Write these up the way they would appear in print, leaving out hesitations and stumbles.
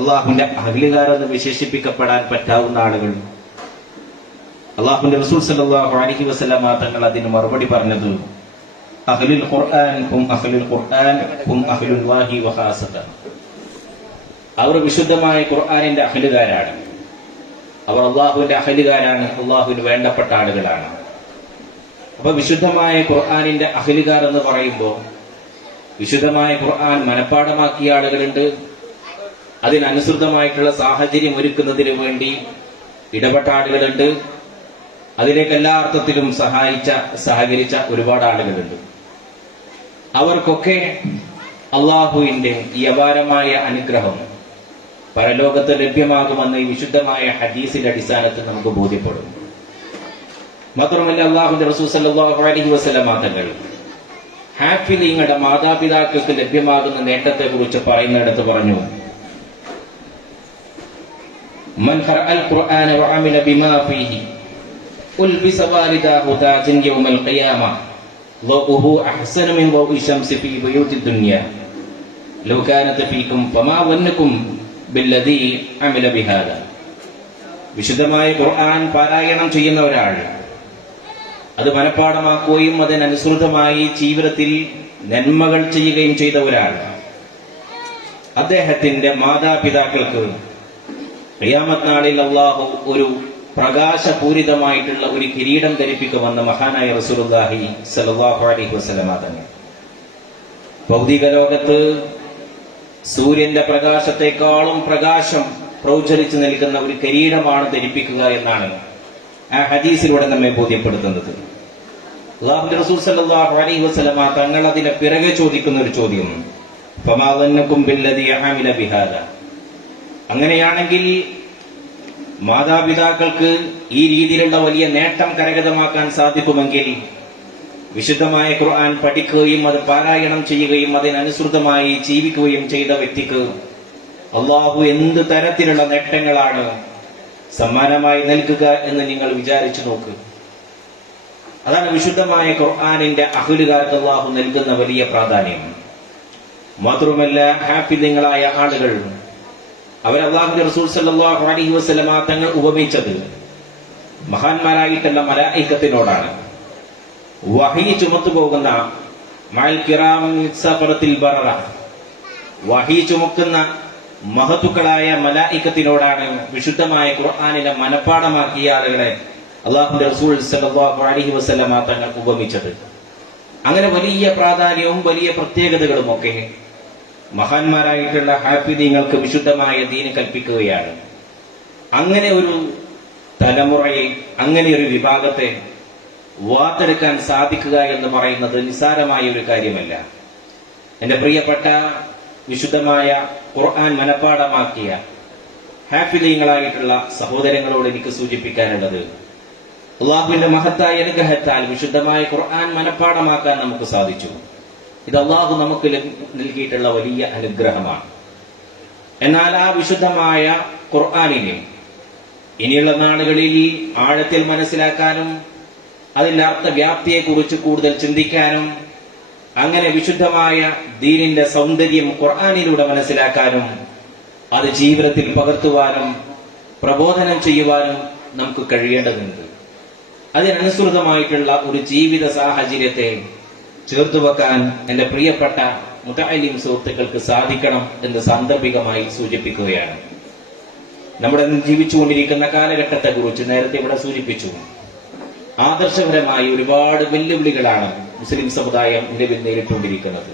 അള്ളാഹുവിന്റെ അഹ്ലുകാരെന്ന് വിശേഷിപ്പിക്കപ്പെടാൻ പറ്റാവുന്ന ആളുകൾ. അള്ളാഹുവിന്റെ റസൂൽ സല്ലല്ലാഹു അലൈഹി വസല്ലമ തങ്ങൾ അതിന് മറുപടി പറഞ്ഞത് അഹ്ലുൽ ഖുർആൻ ഹും അഹ്ലുൽ ഖുർആൻ ഹും അഹ്ലുല്ലാഹി വഖാസത. അവർ വിശുദ്ധമായ ഖുർആനിന്റെ അഹ്ലുകാരാണ്, അവർ അള്ളാഹുവിന്റെ അഹ്ലുകാരാണ്, അള്ളാഹുവിന് വേണ്ടപ്പെട്ട ആളുകളാണ്. അപ്പൊ വിശുദ്ധമായ ഖുർആനിന്റെ അഹ്ലുകാർ എന്ന് പറയുമ്പോൾ വിശുദ്ധമായ ഖുർആൻ മനഃപ്പാഠമാക്കിയ ആളുകളുണ്ട്, അതിനനുസൃതമായിട്ടുള്ള സാഹചര്യം ഒരുക്കുന്നതിന് വേണ്ടി ഇടപെട്ട ആളുകളുണ്ട്, അതിലേക്ക് എല്ലാ അർത്ഥത്തിലും സഹകരിച്ച ഒരുപാട് ആളുകളുണ്ട്. അവർക്കൊക്കെ അള്ളാഹുവിന്റെ ഈ അപാരമായ അനുഗ്രഹം പരലോകത്ത് ലഭ്യമാകുമെന്ന് ഈ വിശുദ്ധമായ ഹദീസിന്റെ അടിസ്ഥാനത്തിൽ നമുക്ക് ബോധ്യപ്പെടും. മാത്രമല്ല അള്ളാഹുവിന്റെ റസൂൽ സല്ലല്ലാഹു അലൈഹി വസല്ലമ തങ്ങൾ ഹാഫിലിങ്ങളുടെ മാതാപിതാക്കൾക്ക് ലഭ്യമാകുന്ന നേട്ടത്തെ കുറിച്ച് പറയുന്നിടത്ത് പറഞ്ഞു, മൻ ഖറഅൽ ഖുർആന വഅമില ബിമാ ഫീഹി ഉൽബിസ വാലിദാഹു താജൻ യൗമൽ ഖിയാമ ളൗഹു അഹ്സനു മിൻ ളൗഹി ശംസി ഫീ ബുയൂതി ദുനിയ ലൗ കാനത് ഫീകും ഫമാ വന്നകും ബില്ലദീ അമില ബിഹാദ. വിശുദ്ധമായ ഖുർആൻ പാരായണം ചെയ്യുന്ന ഒരാൾ, അത് മനഃപ്പാഠമാക്കുകയും അതിനനുസൃതമായി ജീവിതത്തിൽ നന്മകൾ ചെയ്യുകയും ചെയ്ത ഒരാൾ, അദ്ദേഹത്തിന്റെ മാതാപിതാക്കൾക്ക് ഖിയാമത്ത് നാളിൽ അല്ലാഹു ഒരു പ്രകാശപൂരിതമായിട്ടുള്ള ഒരു കിരീടം ധരിപ്പിക്കുമെന്ന് മഹാനായ റസൂലുള്ളാഹി സ്വല്ലല്ലാഹു അലൈഹി വസല്ലമ തങ്ങൾ. ഭൗതിക ലോകത്ത് സൂര്യന്റെ പ്രകാശത്തെക്കാളും പ്രകാശം പ്രൗജ്വലിച്ചു നിൽക്കുന്ന ഒരു കിരീടമാണ് ധരിപ്പിക്കുക എന്നാണ് ആ ഹദീസിലൂടെ നമ്മെ ബോധ്യപ്പെടുത്തുന്നത്. അല്ലാഹുവിന്റെ റസൂൽ സല്ലല്ലാഹു അലൈഹി വസല്ലമ തങ്ങൾ അതിനെ പിറകെ ചോദിക്കുന്ന ഒരു ചോദ്യം, ഫമാ വന്നകും ബില്ലദീ അമില ബിഹാദ. അങ്ങനെയാണെങ്കിൽ മാതാപിതാക്കൾക്ക് ഈ രീതിയിലുള്ള വലിയ നേട്ടം കരഗതമാക്കാൻ സാധിക്കുമെങ്കിൽ വിശുദ്ധമായ ഖുർആൻ പഠിക്കുകയും അത് പാരായണം ചെയ്യുകയും അതിനനുസൃതമായി ജീവിക്കുകയും ചെയ്ത വ്യക്തിക്ക് അള്ളാഹു എന്ത് തരത്തിലുള്ള നേട്ടങ്ങളാണ് സമ്മാനമായി നൽകുക എന്ന് നിങ്ങൾ വിചാരിച്ചു നോക്ക്. അതാണ് വിശുദ്ധമായ ഖുർആനിന്റെ അഹ്ലുകാർക്ക് അള്ളാഹു നൽകുന്ന വലിയ പ്രാധാന്യം. മാത്രമല്ല ഹാഫിദുകളായ ആളുകൾ അവർ അല്ലാഹുവിന്റെ റസൂൽ സല്ലല്ലാഹു അലൈഹി വസല്ലമ തങ്ങൾ ഉപമിച്ചത് മഹാന്മാരായിട്ടുള്ള മലായികത്തിനോടാണ്. വഹി ചുമത്തുപോകുന്ന മഅൽ കിറാം സഫറത്തിൽ ബററ, വഹി ചുമക്കുന്ന മഹത്തുക്കളായ മലായികത്തിനോടാണ് വിശുദ്ധമായ ഖുർആനിനെ മനഃപ്പാഠമാക്കിയ ആളുകളെ അല്ലാഹുവിന്റെ റസൂൽ സല്ലല്ലാഹു അലൈഹി വസല്ലമ തങ്ങൾ ഉപമിച്ചത്. അങ്ങനെ വലിയ പ്രാധാന്യവും വലിയ പ്രത്യേകതകളും ഒക്കെ മഹാന്മാരായിട്ടുള്ള ഹാഫിദീങ്ങൾക്ക് വിശുദ്ധമായ ദീന് കൽപ്പിക്കുകയാണ്. അങ്ങനെ ഒരു തലമുറയെ, അങ്ങനെ ഒരു വിഭാഗത്തെ വാർത്തെടുക്കാൻ സാധിക്കുക എന്ന് പറയുന്നത് നിസ്സാരമായ ഒരു കാര്യമല്ല. എന്റെ പ്രിയപ്പെട്ട വിശുദ്ധമായ ഖുർആൻ മനഃപ്പാഠമാക്കിയ ഹാഫിദീങ്ങളായിട്ടുള്ള സഹോദരങ്ങളോട് എനിക്ക് സൂചിപ്പിക്കാനുള്ളത്, അള്ളാഹുവിന്റെ മഹത്തായ അനുഗ്രഹത്താൽ വിശുദ്ധമായ ഖുർആൻ മനഃപ്പാഠമാക്കാൻ നമുക്ക് സാധിച്ചു. ഇത് അള്ളാഹു നമുക്ക് നൽകിയിട്ടുള്ള വലിയ അനുഗ്രഹമാണ്. എന്നാൽ ആ വിശുദ്ധമായ ഖുർആനിനെ ഇനിയുള്ള നാളുകളിൽ ആഴത്തിൽ മനസ്സിലാക്കാനും അതിന്റെ അർത്ഥവ്യാപ്തിയെക്കുറിച്ച് കൂടുതൽ ചിന്തിക്കാനും അങ്ങനെ വിശുദ്ധമായ ദീനിന്റെ സൗന്ദര്യം ഖുർആനിലൂടെ മനസ്സിലാക്കാനും അത് ജീവിതത്തിൽ പകർത്തുവാനും പ്രബോധനം ചെയ്യുവാനും നമുക്ക് കഴിയേണ്ടതുണ്ട്. അതിനനുസൃതമായിട്ടുള്ള ഒരു ജീവിത സാഹചര്യത്തെ ചേർത്തുവെക്കാൻ എന്റെ പ്രിയപ്പെട്ട മുതഅല്ലിം സുഹൃത്തുക്കൾക്ക് സാധിക്കണം എന്ന് സാന്ദർഭികമായി സൂചിപ്പിക്കുകയാണ്. നമ്മുടെ ജീവിച്ചുകൊണ്ടിരിക്കുന്ന കാലഘട്ടത്തെ കുറിച്ച് നേരത്തെ ഇവിടെ സൂചിപ്പിച്ചു. ആദർശപരമായി ഒരുപാട് വെല്ലുവിളികളാണ് മുസ്ലിം സമുദായം നിലവിൽ നേരിട്ടുകൊണ്ടിരിക്കുന്നത്.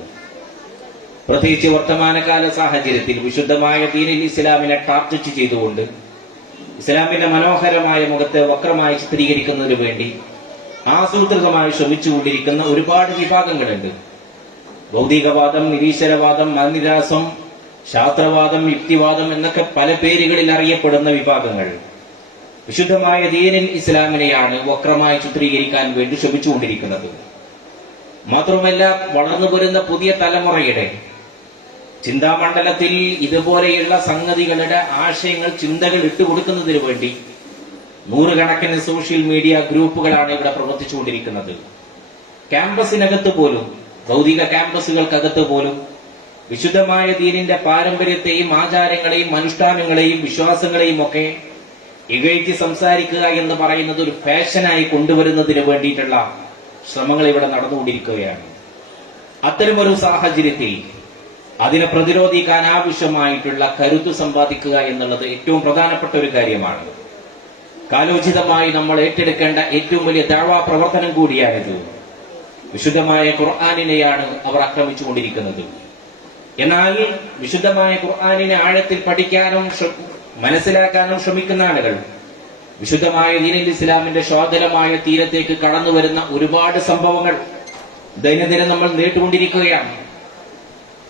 പ്രത്യേകിച്ച് വർത്തമാനകാല സാഹചര്യത്തിൽ വിശുദ്ധമായ ദീനുൽ ഇസ്ലാമിനെ ടാർഗറ്റ് ചെയ്തുകൊണ്ട് ഇസ്ലാമിന്റെ മനോഹരമായ മുഖത്തെ വക്രമായി ചിത്രീകരിക്കുന്നതിനു വേണ്ടി ആസൂത്രിതമായി ശ്രമിച്ചുകൊണ്ടിരിക്കുന്ന ഒരുപാട് വിഭാഗങ്ങളുണ്ട്. ഭൗതികവാദം, നിരീശ്വരവാദം, മതനിരാസം, ശാസ്ത്രവാദം, യുക്തിവാദം എന്നൊക്കെ പല പേരുകളിൽ അറിയപ്പെടുന്ന വിഭാഗങ്ങൾ വിശുദ്ധമായ ദീനുൽ ഇസ്ലാമിനെയാണ് വക്രമായി ചിത്രീകരിക്കാൻ വേണ്ടി ശ്രമിച്ചുകൊണ്ടിരിക്കുന്നത്. മാത്രമല്ല വളർന്നു വരുന്ന പുതിയ തലമുറയുടെ ചിന്താമണ്ഡലത്തിൽ ഇതുപോലെയുള്ള സംഗതികളുടെ ആശയങ്ങൾ, ചിന്തകൾ ഇട്ടുകൊടുക്കുന്നതിന് വേണ്ടി നൂറുകണക്കിന് സോഷ്യൽ മീഡിയ ഗ്രൂപ്പുകളാണ് ഇവിടെ പ്രവർത്തിച്ചുകൊണ്ടിരിക്കുന്നത്. ക്യാമ്പസിനകത്ത് പോലും, ഭൗതിക ക്യാമ്പസുകൾക്കകത്ത് പോലും വിശുദ്ധമായ ദീനിന്റെ പാരമ്പര്യത്തെയും ആചാരങ്ങളെയും അനുഷ്ഠാനങ്ങളെയും വിശ്വാസങ്ങളെയും ഒക്കെ ഇകഴ്ത്തി സംസാരിക്കുക എന്ന് പറയുന്നത് ഒരു ഫാഷനായി കൊണ്ടുവരുന്നതിന് വേണ്ടിയിട്ടുള്ള ശ്രമങ്ങൾ ഇവിടെ നടന്നുകൊണ്ടിരിക്കുകയാണ്. അത്തരമൊരു സാഹചര്യത്തിൽ അതിനെ പ്രതിരോധിക്കാൻ ആവശ്യമായിട്ടുള്ള കരുത്ത് സമ്പാദിക്കുക എന്നുള്ളത് ഏറ്റവും പ്രധാനപ്പെട്ട ഒരു കാര്യമാണ്. കാലോചിതമായി നമ്മൾ ഏറ്റെടുക്കേണ്ട ഏറ്റവും വലിയ ദഅ്വാ പ്രവർത്തനം കൂടിയാണിത്. വിശുദ്ധമായ ഖുർആനിനെയാണ് അവർ ആക്രമിച്ചുകൊണ്ടിരിക്കുന്നത്. എന്നാൽ വിശുദ്ധമായ ഖുർആനിനെ ആഴത്തിൽ പഠിക്കാനും മനസ്സിലാക്കാനും ശ്രമിക്കുന്ന ആളുകൾ വിശുദ്ധമായ ദീനുൽ ഇസ്ലാമിന്റെ ശോധനമായ തീരത്തേക്ക് കടന്നു വരുന്ന ഒരുപാട് സംഭവങ്ങൾ ദൈനംദിനം നമ്മൾ നേട്ടുകൊണ്ടിരിക്കുകയാണ്.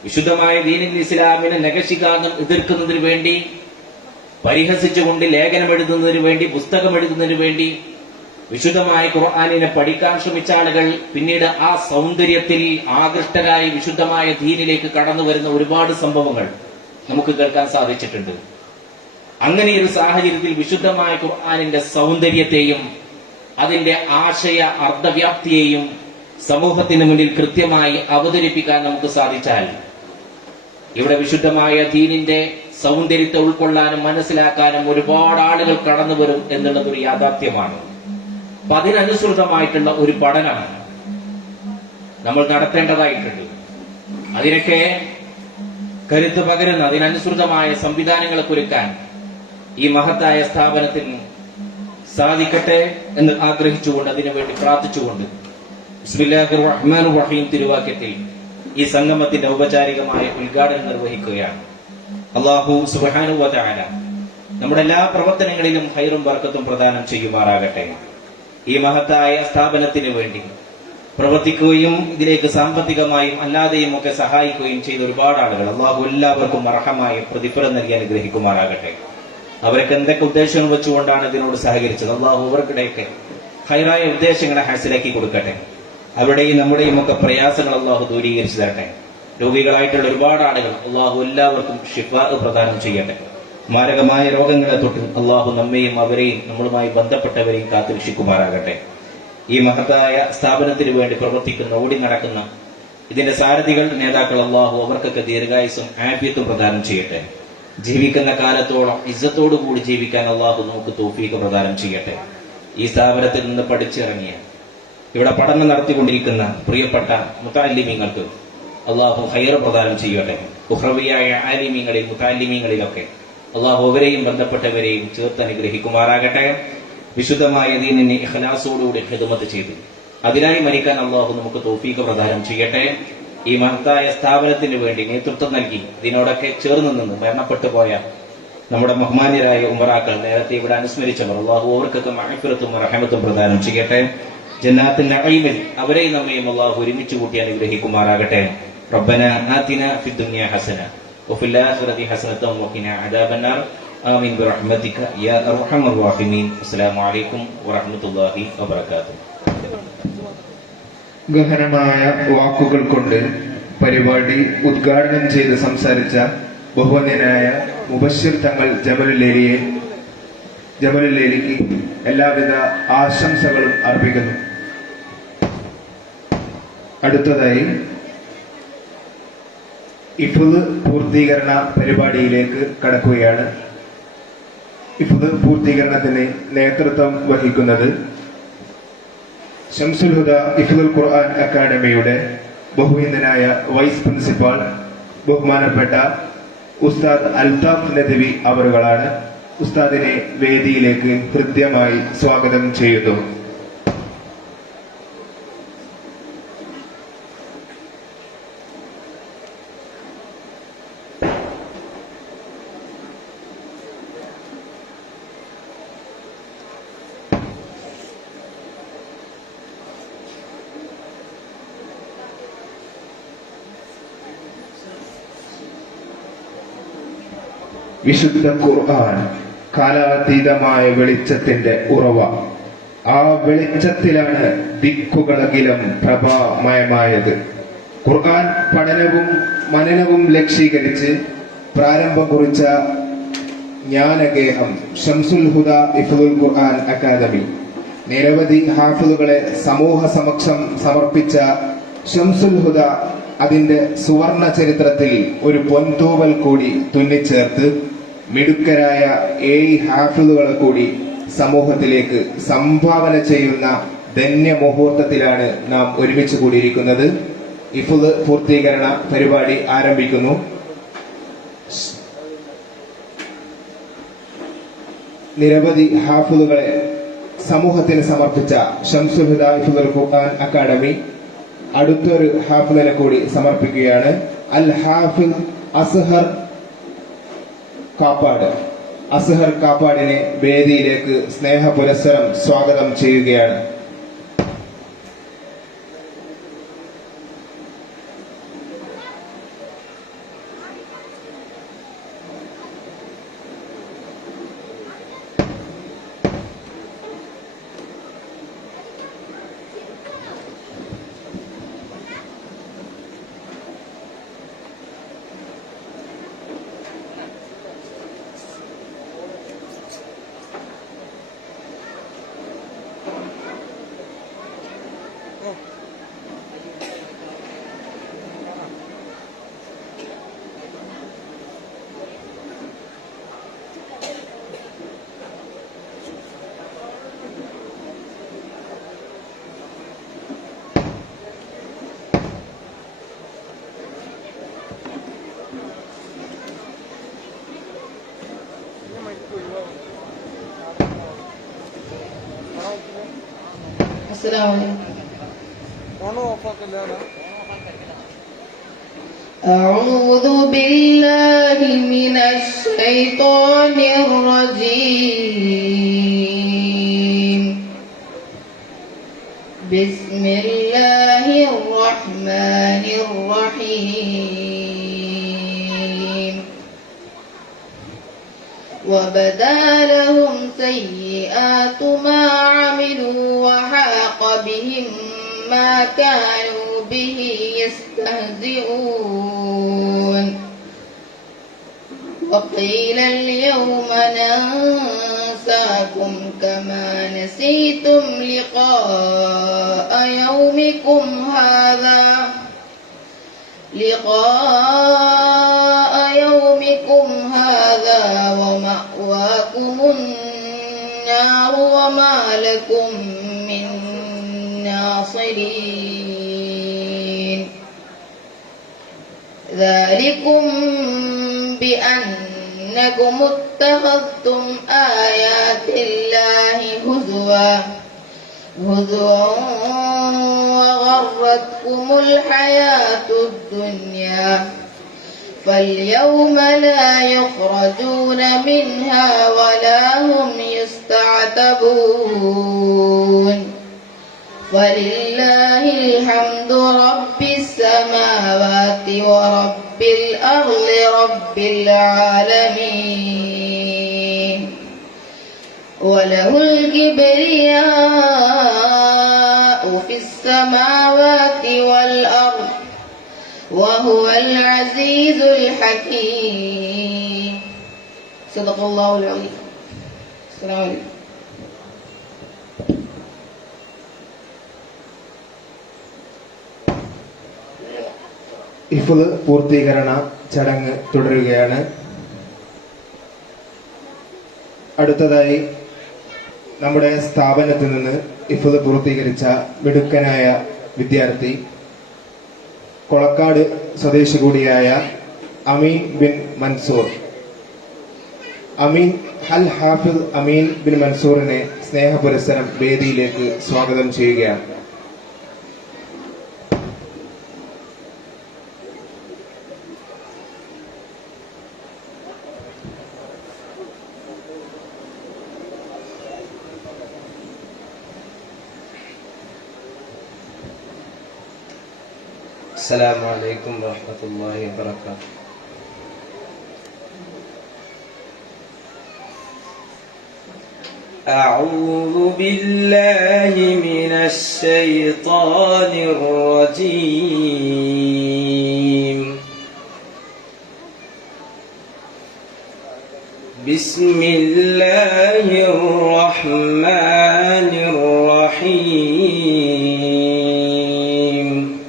വിശുദ്ധമായ ദീനുൽ ഇസ്ലാമിനെ നഖശിഖാന്തം എതിർക്കുന്നതിന് വേണ്ടി, പരിഹസിച്ചുകൊണ്ട് ലേഖനം എഴുതുന്നതിന് വേണ്ടി, പുസ്തകം എഴുതുന്നതിന് വേണ്ടി വിശുദ്ധമായ ഖുർആനിനെ പഠിക്കാൻ ശ്രമിച്ച ആളുകൾ പിന്നീട് ആ സൗന്ദര്യത്തിൽ ആകൃഷ്ടരായി വിശുദ്ധമായ ദീനിലേക്ക് കടന്നു വരുന്ന ഒരുപാട് സംഭവങ്ങൾ നമുക്ക് കേൾക്കാൻ സാധിച്ചിട്ടുണ്ട്. അങ്ങനെയൊരു സാഹചര്യത്തിൽ വിശുദ്ധമായ ഖുർആനിന്റെ സൗന്ദര്യത്തെയും അതിന്റെ ആശയ അർത്ഥവ്യാപ്തിയെയും സമൂഹത്തിന് മുന്നിൽ കൃത്യമായി അവതരിപ്പിക്കാൻ നമുക്ക് സാധിച്ചാൽ ഇവിടെ വിശുദ്ധമായ ദീനിന്റെ സൗന്ദര്യത്തെ ഉൾക്കൊള്ളാനും മനസ്സിലാക്കാനും ഒരുപാട് ആളുകൾ കടന്നു വരും എന്നുള്ളത് ഒരു യാഥാർത്ഥ്യമാണ്. അപ്പൊ അതിനനുസൃതമായിട്ടുള്ള ഒരു പഠനം നമ്മൾ നടത്തേണ്ടതായിട്ടുണ്ട്. അതിനൊക്കെ കരുത്ത് പകരുന്ന അതിനനുസൃതമായ സംവിധാനങ്ങൾ ഒരുക്കാൻ ഈ മഹത്തായ സ്ഥാപനത്തിന് സാധിക്കട്ടെ എന്ന് ആഗ്രഹിച്ചുകൊണ്ട്, അതിനുവേണ്ടി പ്രാർത്ഥിച്ചുകൊണ്ട് ബിസ്മില്ലാഹിർ റഹ്മാനിർ റഹീം തിരുവാക്യത്തിൽ ഈ സംഗമത്തിന്റെ ഔപചാരികമായ ഉദ്ഘാടനം നിർവഹിക്കുകയാണ്. അല്ലാഹു സുബ്ഹാനഹു വ തആല നമ്മുടെ എല്ലാ പ്രവർത്തനങ്ങളിലും ഖൈറും ബർക്കത്തും പ്രദാനം ചെയ്യുമാറാകട്ടെ. ഈ മഹത്തായ സ്ഥാപനത്തിന് വേണ്ടി പ്രവർത്തിക്കുകയും ഇതിലേക്ക് സാമ്പത്തികമായും അല്ലാതെയും ഒക്കെ സഹായിക്കുകയും ചെയ്ത ഒരുപാട് ആളുകൾ അല്ലാഹു എല്ലാവർക്കും അർഹമായ പ്രതിഫലം നൽകി അനുഗ്രഹിക്കുമാറാകട്ടെ. അവർക്ക് എന്തൊക്കെ ഉദ്ദേശങ്ങൾ വെച്ചുകൊണ്ടാണ് ഇതിനോട് സഹകരിച്ചത്, അല്ലാഹു അവർക്കിടയൊക്കെ ഖൈറായ ഉദ്ദേശങ്ങളെ ഹാസിലാക്കി കൊടുക്കട്ടെ. അവരുടെയും നമ്മുടെയും ഒക്കെ പ്രയാസങ്ങൾ അല്ലാഹു ദൂരീകരിച്ചു തരട്ടെ. രോഗികളായിട്ടുള്ള ഒരുപാട് ആളുകൾ അല്ലാഹു എല്ലാവർക്കും ശിഫാ പ്രദാനം ചെയ്യട്ടെ. മാരകമായ രോഗങ്ങളെ തൊട്ട് അല്ലാഹു നമ്മയും അവരെയും നമ്മളുമായി ബന്ധപ്പെട്ടവരെയും കാത്തുരക്ഷിക്കുമാറാകട്ടെ. ഈ മഹത്തായ സ്ഥാപനത്തിന് വേണ്ടി പ്രവർത്തിക്കുന്ന, ഓടി നടക്കുന്ന ഇതിന്റെ സാരഥികൾ, നേതാക്കൾ അല്ലാഹു അവർക്കൊക്കെ ദീർഘായുസ്സും ആഫിയത്തും പ്രദാനം ചെയ്യട്ടെ. ജീവിക്കുന്ന കാലത്തോളം ഇസ്സത്തോടുകൂടി ജീവിക്കാൻ അല്ലാഹു നമുക്ക് തൗഫീഖ് പ്രദാനം ചെയ്യട്ടെ. ഈ സ്ഥാപനത്തിൽ നിന്ന് പഠിച്ചിറങ്ങിയ, ഇവിടെ പഠനം നടത്തിക്കൊണ്ടിരിക്കുന്ന പ്രിയപ്പെട്ട മുതഅല്ലിമീങ്ങൾക്ക് അല്ലാഹു ഖൈർ പ്രദാനം ചെയ്യട്ടെ. ഉഖ്റവിയായ ആലിമീങ്ങളിൽ, മുതഅല്ലിമീങ്ങളിലൊക്കെ അല്ലാഹു അവരെയും ബന്ധപ്പെട്ടവരെയും ചേർത്ത് അനുഗ്രഹിക്കുമാറാകട്ടെ. വിശുദ്ധമായ ദീനിനെ ഇഖ്ലാസോടുകൂടി ഖിദ്മത്ത് ചെയ്തു അതിനായി മരിക്കാൻ അല്ലാഹു നമുക്ക് തൗഫീഖ് പ്രദാനം ചെയ്യട്ടെ. ഈ മഹത്തായ സ്ഥാപനത്തിന് വേണ്ടി നേതൃത്വം നൽകി ഇതിനോടൊക്കെ ചേർന്ന് നിന്ന് മരണപ്പെട്ടു പോയ നമ്മുടെ ബഹുമാന്യരായ ഉമറാക്കൾ, നേരത്തെ ഇവിടെ അനുസ്മരിച്ചവർ, അല്ലാഹു അവർക്കൊക്കെ മഗ്ഫിറത്തും റഹ്മത്തും പ്രദാനം ചെയ്യട്ടെ. ജന്നാത്തുൽ നഈമിൽ അവരെയും നമ്മയും അല്ലാഹു ഒരുമിച്ച് കൂട്ടി അനുഗ്രഹിക്കുമാറാകട്ടെ. റബ്ബനാ ആതിനാ ഫിദ്ദുനിയ ഹസന വഫിൽ ആഖിറതി ഹസനതൻ വഖിനാ അദാബന്നാർ. ആമീൻ ബിറഹ്മതിക യാ അർഹമർ റഹീമീൻ. അസ്സലാമു അലൈക്കും വറഹ്മത്തുള്ളാഹി വബറകാതുഹു. ഗഹനമായ വാക്കുകൾ കൊണ്ട് പരിപാടി ഉദ്ഘാടനം ചെയ്ത് സംസാരിച്ച ബഹുമാന്യനായ മുബശ്ശിർ തങ്ങൾ ജമലുല്ലേലിക്ക് എല്ലാവിധ ആശംസകളും അർപ്പിക്കുന്നു. അടുത്തതായി ഇഫ്ദ് പൂർത്തീകരണ പരിപാടിയിലേക്ക് കടക്കുകയാണ്. ഇഫ്ദ് പൂർത്തീകരണത്തിന് നേതൃത്വം വഹിക്കുന്നത് ശംസുൽ ഹുദ ഇഫ്ദുൽ ഖുർആൻ അക്കാദമിയുടെ ബഹുമാന്യനായ വൈസ് പ്രിൻസിപ്പാൾ ബഹുമാനപ്പെട്ട ഉസ്താദ് അൽതാഫ് നദവി അവറുകളാണ്. ഉസ്താദിനെ വേദിയിലേക്ക് ഹൃദ്യമായി സ്വാഗതം ചെയ്യുന്നു. വിശുദ്ധ ഖുർആൻ കാലാതീതമായ വെളിച്ചത്തിന്റെ ഉറവ. ആ വെളിച്ചത്തിലാണ് ദിക്കുകളകിലും പ്രഭാമയമായത്. ഖുർആൻ പഠനവും മനനവും ലക്ഷീകരിച്ച് പ്രാരംഭം കുറിച്ച ജ്ഞാനഗേഹം ശംസുൽ ഹുദ ഇഫ്ദുൽ ഖുർആൻ അക്കാദമി നിരവധി ഹാഫിളുകളെ സമൂഹ സമക്ഷം സമർപ്പിച്ച ശംസുൽ ഹുദ അതിന്റെ സുവർണ ചരിത്രത്തിൽ ഒരു പൊൻതൂവൽ കൂടി തുന്നിച്ചേർത്ത് മിടുക്കരായ 7 ഹാഫിളുകളെ കൂടി സമൂഹത്തിലേക്ക് സംഭാവന ചെയ്യുന്ന ധന്യ മുഹൂർത്തത്തിലാണ് നാം ഒരുമിച്ച് കൂടിയിരിക്കുന്നത്. ഹിഫ്ള് പൂർത്തീകരണ പരിപാടി ആരംഭിക്കുന്നു. നിരവധി ഹാഫിളുകളെ സമൂഹത്തിന് സമർപ്പിച്ച ഷംസുൽ ഹുദ ഹിഫ്ളുൽ ഖുർആൻ അക്കാദമി അടുത്തൊരു ഹാഫിളിനെ കൂടി സമർപ്പിക്കുകയാണ്. അൽ ഹാഫിൾ അസ്ഹർ കാപ്പാട്. അസ്ഹർ കാപ്പാടിനെ വേദിയിലേക്ക് സ്നേഹ പുരസ്സരം സ്വാഗതം ചെയ്യുകയാണ്. أعوذ بالله من الشيطان الرجيم. بسم الله الرحمن الرحيم. وبدا لهم سيئات ما عملوا وحاق بهم ما كانوا به يستهزئون. وقيل اليوم ننساكم كما نسيتم لقاء يومكم هذا ومأواكم النار وما لكم من ناصرين. ذلكم بأنكم اتخذتم آيات الله هزوا وغرتكم الحياة الدنيا فاليوم لا يخرجون منها ولا هم يستعتبون. فلله الحمد رب السماوات ورب الأرض رب العالمين. وله الكبرياء في السماوات والأرض وهو العزيز الحكيم. صدق الله العظيم. السلام عليكم. ഹിഫ്ള് പൂർത്തീകരണ ചടങ്ങ് തുടരുകയാണ്. അടുത്തതായി നമ്മുടെ സ്ഥാപനത്തിൽ നിന്ന് ഹിഫ്ള് പൂർത്തീകരിച്ച മിടുക്കനായ വിദ്യാർത്ഥി കൊളക്കാട് സ്വദേശി കൂടിയായ അമീൻ ബിൻ മൻസൂർ. അൽ ഹാഫിദ് അമീൻ ബിൻ മൻസൂറിനെ സ്നേഹ പുരസ്സരം വേദിയിലേക്ക് സ്വാഗതം ചെയ്യുകയാണ്. السلام عليكم ورحمة الله وبركاته. أعوذ بالله من الشيطان الرجيم. بسم الله الرحمن الرحيم. الرحيم. الرحيم. الرحيم. الرحيم. الرحيم. الرحيم. الرحيم. الرحيم. الرحيم. الرحيم. الرحيم. الرحيم. الرحيم. الرحيم.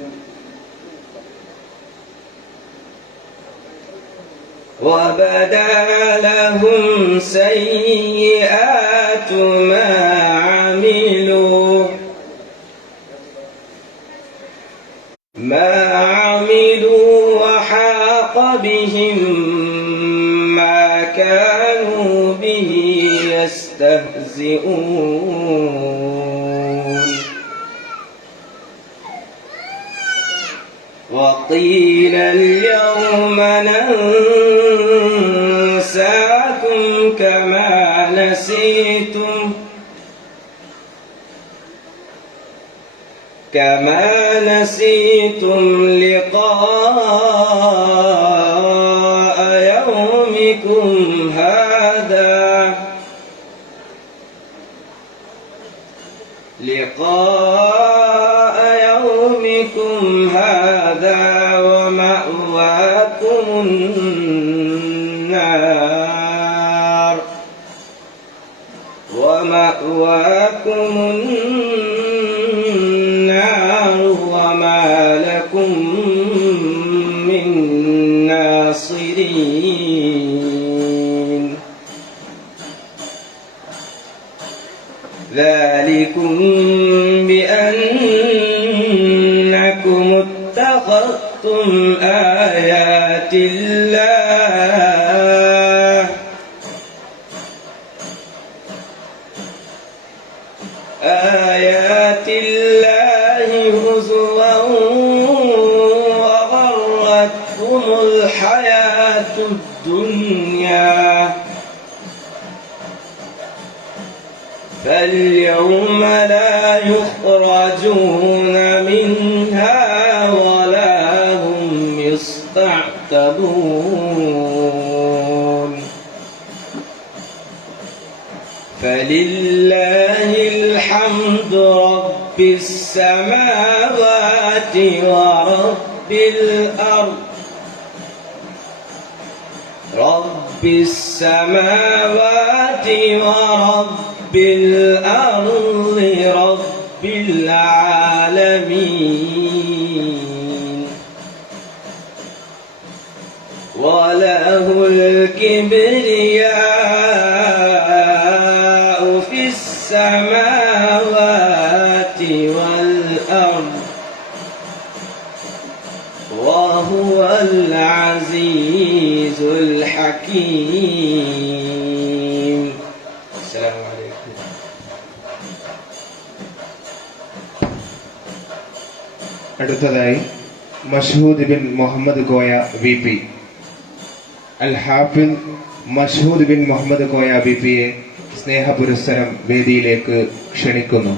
الرحيم. الرحيم. لهم سيئات ما عملوا وحاق بهم ما كانوا به يستهزئون وقيل اليوم ننساكم كما نسيتم لقاء يومكم هذا ومأواكم النار وما لكم من ناصرين ذلكم بأنكم اتخذتم آيات الله هزوا وغرتكم الحياة الدنيا فاليوم لا يخرجون منها ولا هم يستعتبون فلله الحمد رب السماوات ورب الأرض رب العالمين وله الكبرياء في السماوات والأرض وهو العزيز الحكيم. السلام عليكم. അടുത്തതായി മഷ്ഹൂദ് ബിൻ മുഹമ്മദ് കോയ VP. അൽ ഹാഫിൽ മഷ്ഹൂദ് ബിൻ മുഹമ്മദ് കോയ VPയെ സ്നേഹപുരസ്സരം വേദിയിലേക്ക് ക്ഷണിക്കുന്നു.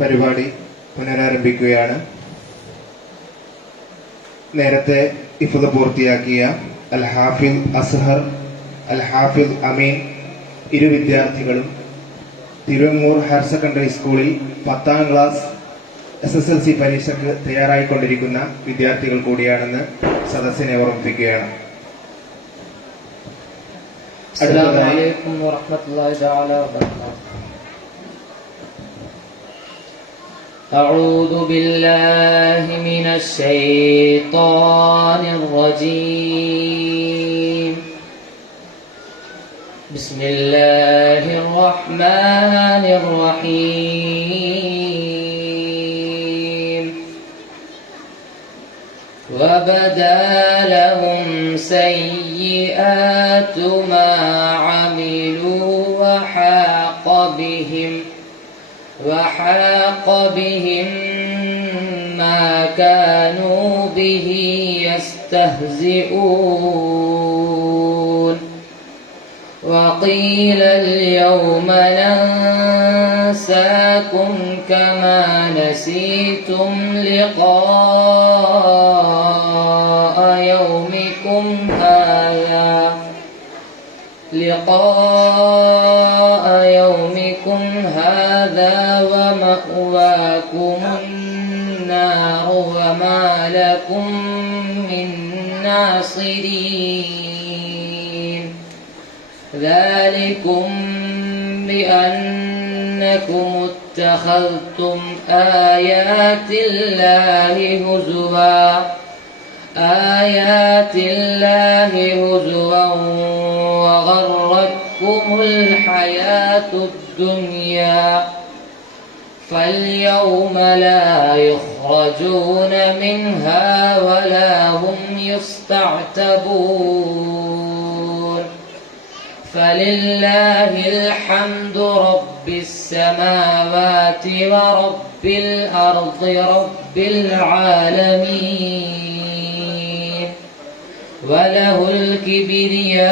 പരിപാടി പുനരാരംഭിക്കുകയാണ്. നേരത്തെ ഹിഫ്ള് പൂർത്തിയാക്കിയ അൽ ഹാഫിദ് അസ്ഹർ, അൽ ഹാഫിദ് അമീൻ ഇരു വിദ്യാർത്ഥികളും തിരുവങ്ങൂർ ഹയർ സെക്കൻഡറി സ്കൂളിൽ 10ാം ക്ലാസ് SSLC പരീക്ഷയ്ക്ക് തയ്യാറായിക്കൊണ്ടിരിക്കുന്ന വിദ്യാർത്ഥികൾ കൂടിയാണെന്ന് സദസ്സിനെ ഓർമ്മിപ്പിക്കുകയാണ്. അസ്സലാമു അലൈക്കും വറഹ്മത്തുള്ളാഹി തആല വബറകാതുഹു. أعوذ بالله من الشيطان الرجيم. بسم الله الرحمن الرحيم. وبدا لهم سيئات ما عملوا وحاق بهم ما كانوا به يستهزئون. وقيل اليوم ننساكم كما نسيتم لقاء يومكم هذا ومأواكم النار وما لكم من ناصرين. ذلكم بأنكم اتخذتم آيات الله هزوا وغرتكم الحياة الدنيا فاليوم لا يخرجون منها ولا هم يستعتبون. فلله الحمد رب السماوات ورب الأرض رب العالمين. وله الكبرياء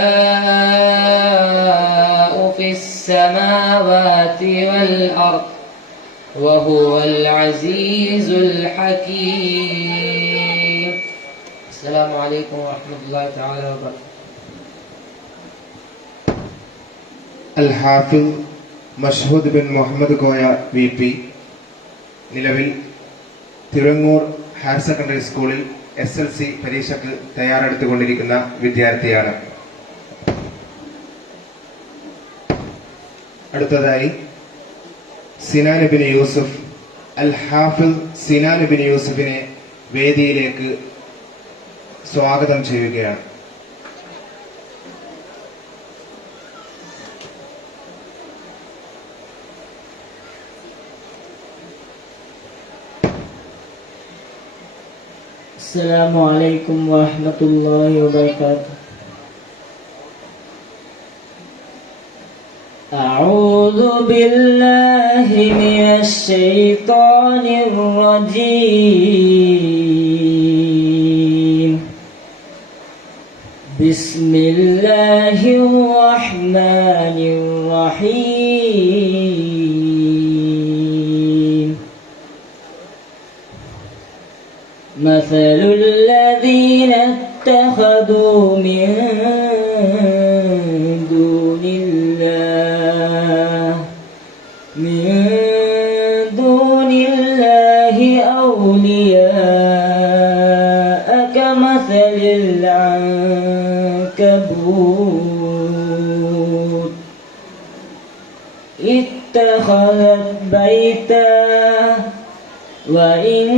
في السماوات والأرض وهو العزيز الحكيم. السلام عليكم ورحمة الله تعالى وبركاته. അൽ ഹാഫിദ് മഷ്ഹൂദ് ബിൻ മുഹമ്മദ് കോയ VP നിലവിൽ തിരുവങ്ങൂർ ഹയർ സെക്കൻഡറി സ്കൂളിൽ SSLC പരീക്ഷയ്ക്ക് തയ്യാറെടുത്തുകൊണ്ടിരിക്കുന്ന വിദ്യാർത്ഥിയാണ്. അടുത്തതായി സിനാൻ ബിൻ യൂസുഫ്, അൽ ഹാഫിദ് സിനാൻ ബിൻ യൂസുഫിനെ വേദിയിലേക്ക് സ്വാഗതം ചെയ്യുകയാണ്. السلام عليكم ورحمة الله وبركاته. أعوذ بالله من الشيطان الرجيم. بسم الله الرحمن الرحيم. مثل الذين اتخذوا من دون الله أولياء كمثل العنكبوت اتخذت بيتا وإن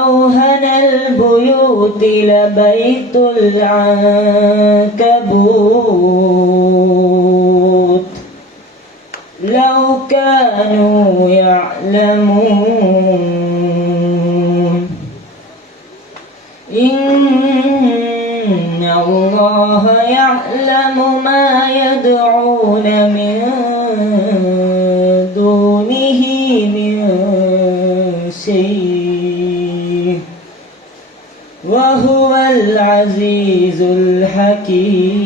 أوهن البيوت لبيت العنكبوت لو كانوا يعلمون. إن الله يعلم ما يدعون من دونه من شيء وهو العزيز الحكيم.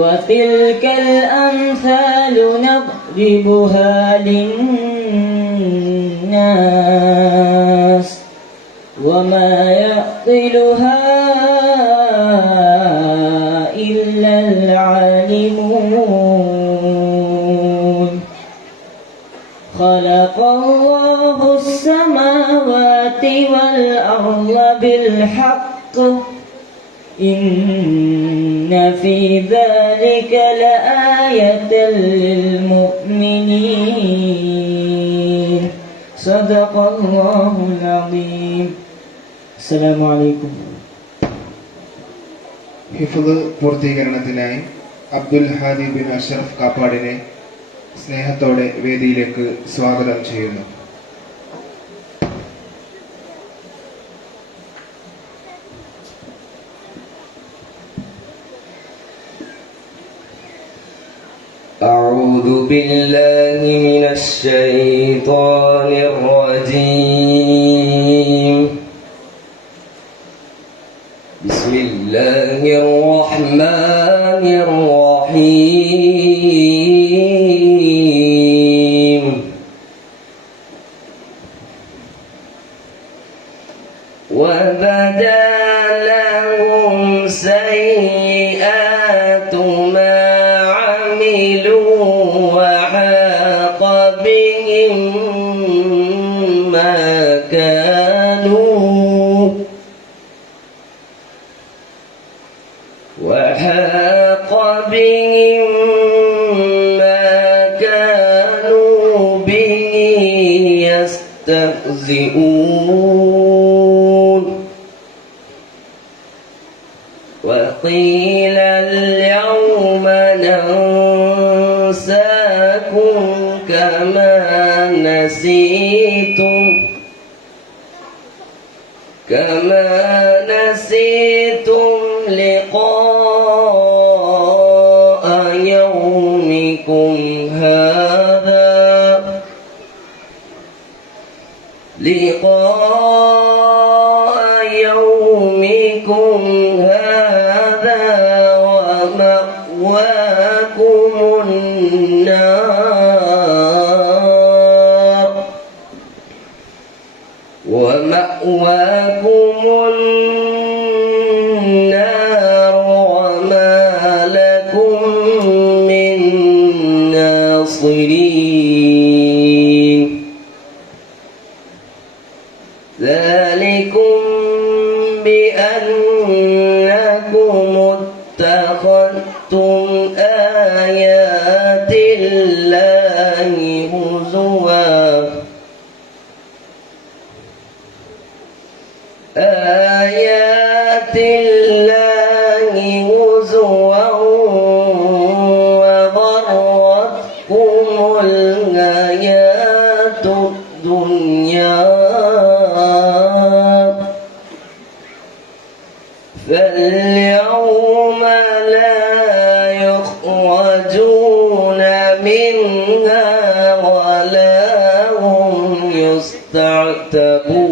وتلك الأمثال نضربها للناس وما يعقلها إلا العالمون خلق الله السماوات والأرض بالحق إن في ذلك لآية للمؤمنين صدق الله العظيم. السلام عليكم. ഹിഫ്ള് പൂർത്തീകരണത്തിനായി അബ്ദുൽ ഹാദി ബിൻ അഷ്റഫ് കാപ്പാടിനെ സ്നേഹത്തോടെ വേദിയിലേക്ക് സ്വാഗതം ചെയ്യുന്നു. أعوذ بالله من الشيطان الرجيم. بسم الله الرحمن الرحيم. وبدا لهم سيئات ما عملوا وحاق بهم ما كانوا به يستهزئون. وقيل اليوم ننساكم كما نسيتم لقاء يومكم هذا ومأواكم النار وما لكم من ناصرين. ذلكم بأنكم اتخذتم آيات الله هزوا وغرتكم الحياة الدنيا فاليوم لا يخرجون منها ولا هم يستعتبون.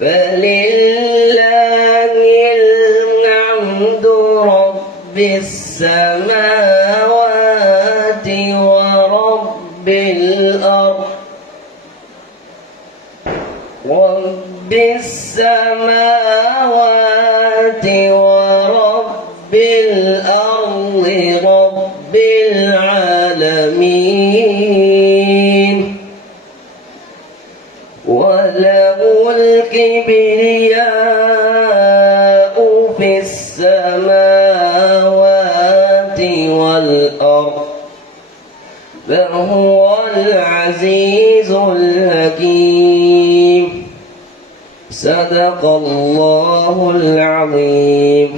فلله الحمد رب السماوات ورب الأرض رب السماوات ورب الأرض رب العالمين. وله الكبرياء في السماوات والأرض فهو العزيز الحكيم. صدق الله العظيم.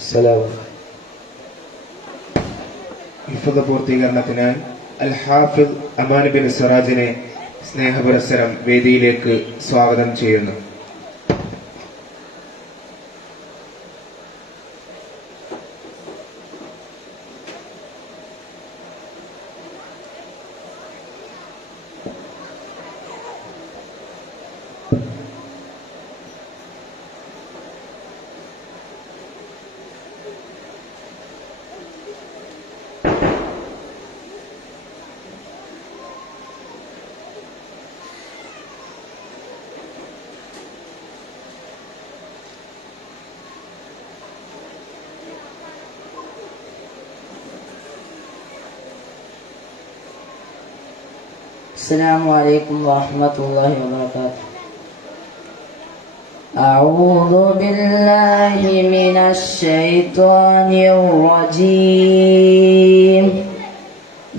السلام. ഹിഫ്ള് പൂർത്തീകരണത്തിനായി അൽ ഹാഫിദ് അമാൻ ബിൻ സിറാജിനെ സ്നേഹപുരസ്സരം വേദിയിലേക്ക് സ്വാഗതം ചെയ്യുന്നു. السلام عليكم ورحمة الله وبركاته. أعوذ بالله من الشيطان الرجيم.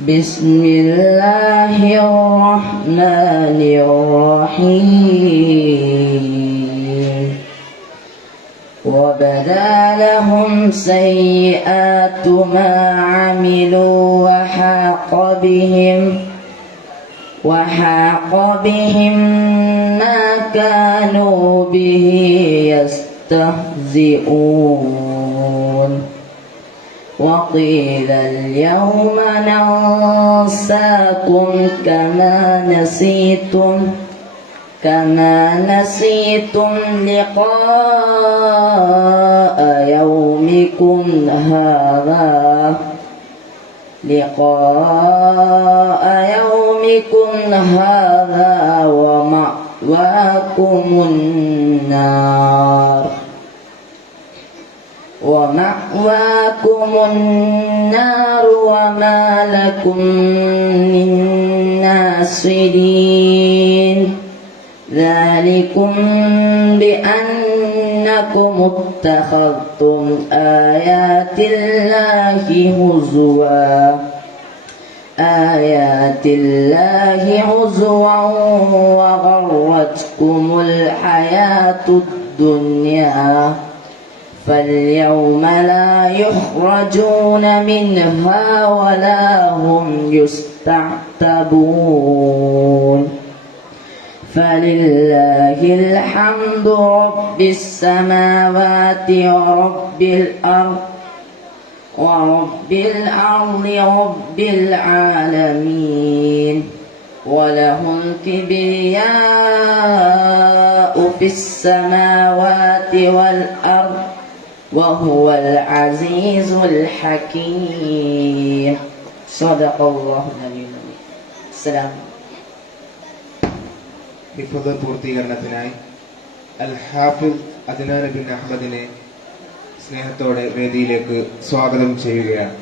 بسم الله الرحمن الرحيم. وبدا لهم سيئات ما عملوا وحاق بهم ما كانوا به يستهزئون. وقيل اليوم ننساكم كما نسيتم لقاء يومكم هذا ومأواكم النار وما لكم من ناصرين. ذلكم بأنكم اتخذتم آيات الله هزوا وغرتكم الحياة الدنيا فاليوم لا يخرجون منها ولا هم يستعتبون. فلله الحمد رب السماوات ورب الأرض رب العالمين. وله الكبرياء في السماوات والأرض وهو العزيز الحكيم. صدق الله العلي العظيم. السلام. ഹിഫ്ദ് പൂർത്തീകരണത്തിനായി അൽ ഹാഫിദ് അദ്നാൻ ബിൻ അഹ്മദിനെ സ്നേഹത്തോടെ വേദിയിലേക്ക് സ്വാഗതം ചെയ്യുകയാണ്.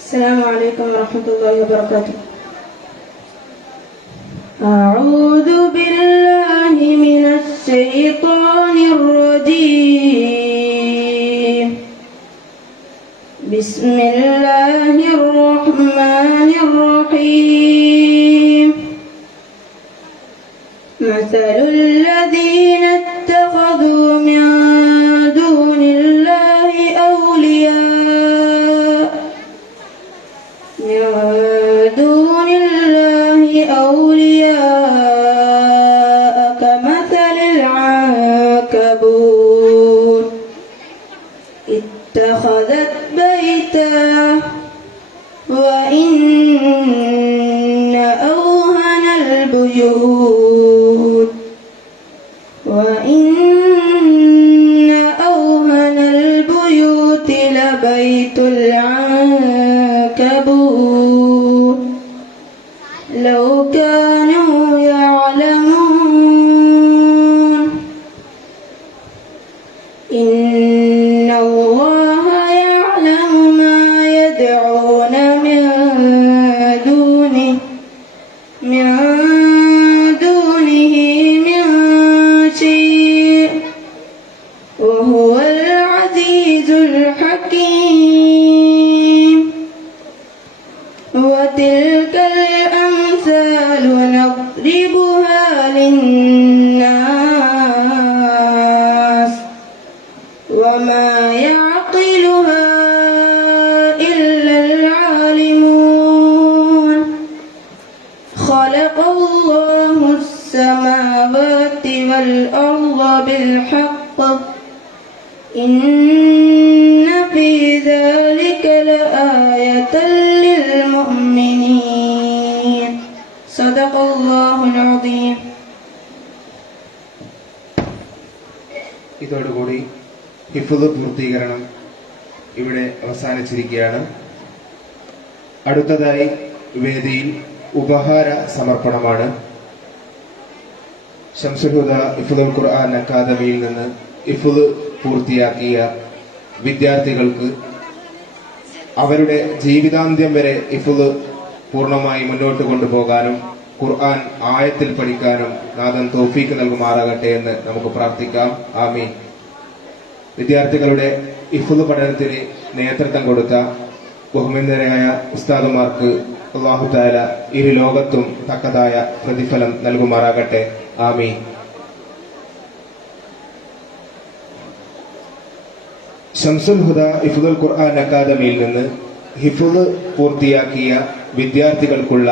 السلام عليكم ورحمة الله وبركاته. أعوذ بالله من الشيطان الرجيم. بسم الله الرحمن الرحيم. مثل الذين اتخذوا من دون الله أولياء كمثل العنكبوت اتخذت بيتا وإن أوهن البيوت لبيت العنكبوت لو كانوا يعلمون. إن الله يعلم ما يدعون من دونه من شيء وهو العزيز الحكيم. وتلك الأمثال نضربها للناس وما يعقلها إلا العالمون. خلق الله السماوات والأرض بالحق إن في ذلك لآية للمؤمنين. صدق الله العظيم. ഇതോടുകൂടി ഹിഫ്ദ് പൂർത്തീകരണം ഇവിടെ അവസാനിച്ചിരിക്കുകയാണ്. അടുത്തതായി വേദിയിൽ ഉപഹാര സമർപ്പണമാണ്. ഷംസുൽ ഹുദ ഇഫ്ദുൽ ഖുർആൻ അക്കാദമിയിൽ നിന്ന് ഇഫ്ദ് പൂർത്തിയാക്കിയ വിദ്യാർത്ഥികൾക്ക് അവരുടെ ജീവിതാന്ത്യം വരെ ഇഫ്ദ് പൂർണ്ണമായി മുന്നോട്ട് കൊണ്ടുപോകാനും ഖുർആൻ ആയത്തിൽ പഠിക്കാനും നാഥൻ തൗഫീക്ക് നൽകുമാറാകട്ടെ എന്ന് നമുക്ക് പ്രാർത്ഥിക്കാം. ആമീൻ. വിദ്യാർത്ഥികളുടെ ഇഫ്ദ് പഠനത്തിന് നേതൃത്വം കൊടുത്ത ബഹുമാന്യരായ ഉസ്താദുമാർക്ക് അല്ലാഹു തആല ഇരു ലോകത്തും തക്കതായ പ്രതിഫലം നൽകുമാറാകട്ടെ. ആമീൻ. ഷംസുൽ ഹുദ ഇഫ്ദുൽ ഖുർആൻ അക്കാദമിയിൽ നിന്ന് ഹിഫ്ദ് പൂർത്തിയാക്കിയ വിദ്യാർത്ഥികൾക്കുള്ള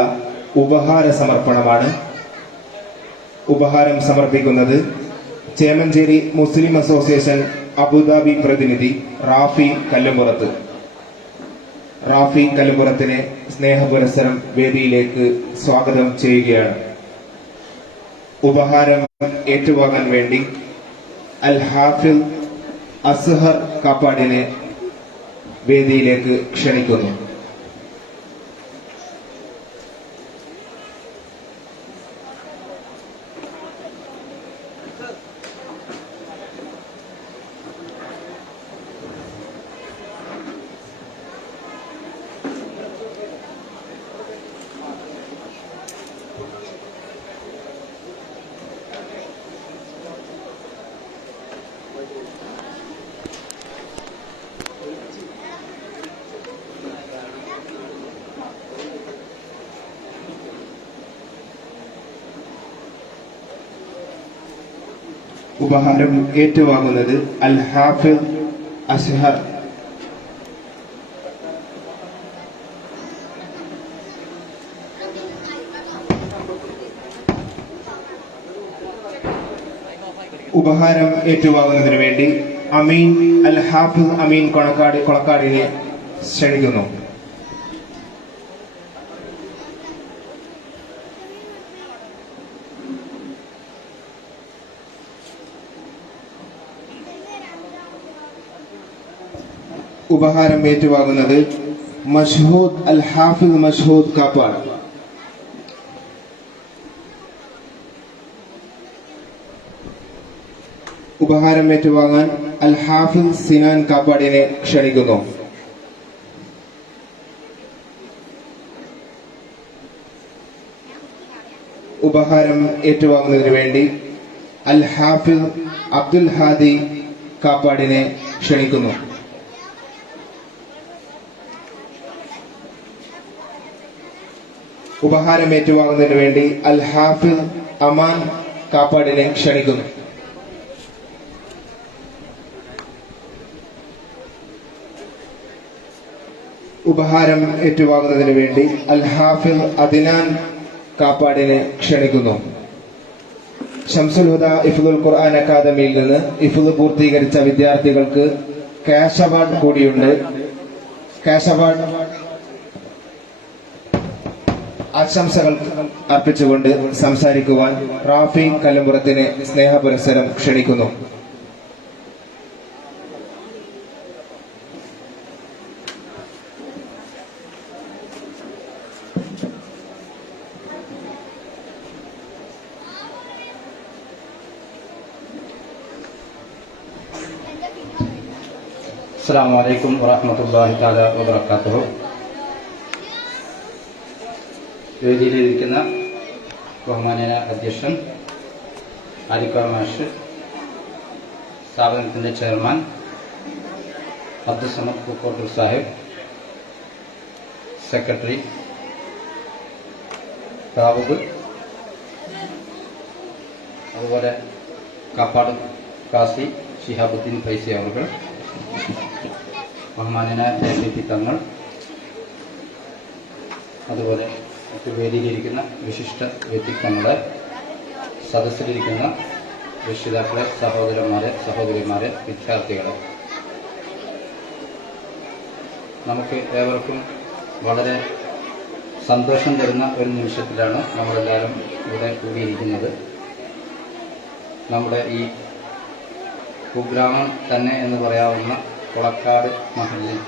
ഉപഹാര സമർപ്പണമാണ്. ഉപഹാരം സമർപ്പിക്കുന്നത് ചേമഞ്ചേരി മുസ്ലിം അസോസിയേഷൻ അബുദാബി പ്രതിനിധി റാഫി കല്ലുംപുറത്ത്. റാഫി കല്ലുംപുറത്തിനെ സ്നേഹപുരസ്സരം വേദിയിലേക്ക് സ്വാഗതം ചെയ്യുകയാണ്. ഉപഹാരം ഏറ്റുവാങ്ങാൻ വേണ്ടി അൽ ഹാഫിൽ അസ്ഹർ കാപ്പാടിനെ വേദിയിലേക്ക് ക്ഷണിക്കുന്നു. ഉപഹാരം ഏറ്റുവാങ്ങുന്നത് അൽ ഹാഫിൽ അസ്ഹർ. ഉപഹാരം ഏറ്റുവാങ്ങുന്നതിന് വേണ്ടി അമീൻ അൽ ഹാഫിൽ അമീൻ കൊളക്കാടിനെ ക്ഷണിക്കുന്നു. ഉപഹാരം ഏറ്റുവാങ്ങുന്നത് മഷ്ഹൂദ് അൽ ഹാഫിദ് മഷ്ഹൂദ് കാപ്പാട്. ഉപഹാരം ഏറ്റുവാങ്ങാൻ അൽ ഹാഫിദ് സിനാൻ കാപ്പാടിനെ ക്ഷണിക്കുന്നു. ഉപഹാരം ഏറ്റുവാങ്ങുന്നതിന് വേണ്ടി അൽ ഹാഫിദ് അബ്ദുൽ ഹാദി കാപ്പാടിനെ ക്ഷണിക്കുന്നു. ഉപഹാരം ഏറ്റുവാങ്ങുന്നതിന് വേണ്ടി അൽ ഹാഫിദ് അമാൻ കാപ്പാടിനെ ക്ഷണിക്കുന്നു. ഉപഹാരം ഏറ്റുവാങ്ങുന്നതിന് വേണ്ടി അൽ ഹാഫിദ് അദ്നാൻ കാപ്പാടിനെ ക്ഷണിക്കുന്നു. ഷംസുൽ ഹുദ ഇഫ്ദുൽ ഖുർആൻ അക്കാദമിയിൽ നിന്ന് ഇഫ്ദ് പൂർത്തീകരിച്ച വിദ്യാർത്ഥികൾക്ക് ക്യാഷ് അവാർഡ് കൂടിയുണ്ട്. ക്യാഷ് അവാർഡ് ആശംസകൾ അർപ്പിച്ചുകൊണ്ട് സംസാരിക്കുവാൻ റാഫി കല്ലുംപുറത്തിനെ സ്നേഹപുരസ്സരം ക്ഷണിക്കുന്നു. അസ്സലാമു അലൈക്കും വറഹ്മത്തുള്ളാഹി തആല വബറകാതുഹു. വേദിയിലിരിക്കുന്ന ബഹുമാന്യനായ അധ്യക്ഷൻ ആരിക്കാർ മാഷ്, സ്ഥാപനത്തിൻ്റെ ചെയർമാൻ അബ്ദുസമദ് പൂക്കോട്ടൂർ സാഹിബ്, സെക്രട്ടറി ദാവൂദ്, അതുപോലെ കാപ്പാട് കാസി ഷിഹാബുദ്ദീൻ ഫൈസി അവർ, ബഹുമാന്യനായ JPP തങ്ങൾ, അതുപോലെ മറ്റു വേദിയിലിരിക്കുന്ന വിശിഷ്ട വ്യക്തിത്വങ്ങളെ, സദസ്സിലിരിക്കുന്ന രക്ഷിതാക്കളെ, സഹോദരന്മാരെ, സഹോദരിമാരെ, വിദ്യാർത്ഥികളെ, നമുക്ക് ഏവർക്കും വളരെ സന്തോഷം തരുന്ന ഒരു നിമിഷത്തിലാണ് നമ്മളെല്ലാവരും ഇവിടെ കൂടിയിരിക്കുന്നത്. നമ്മുടെ ഈ കുഗ്രാമം തന്നെ എന്ന് പറയാവുന്ന കൊളക്കാട് മഹല്ലിൽ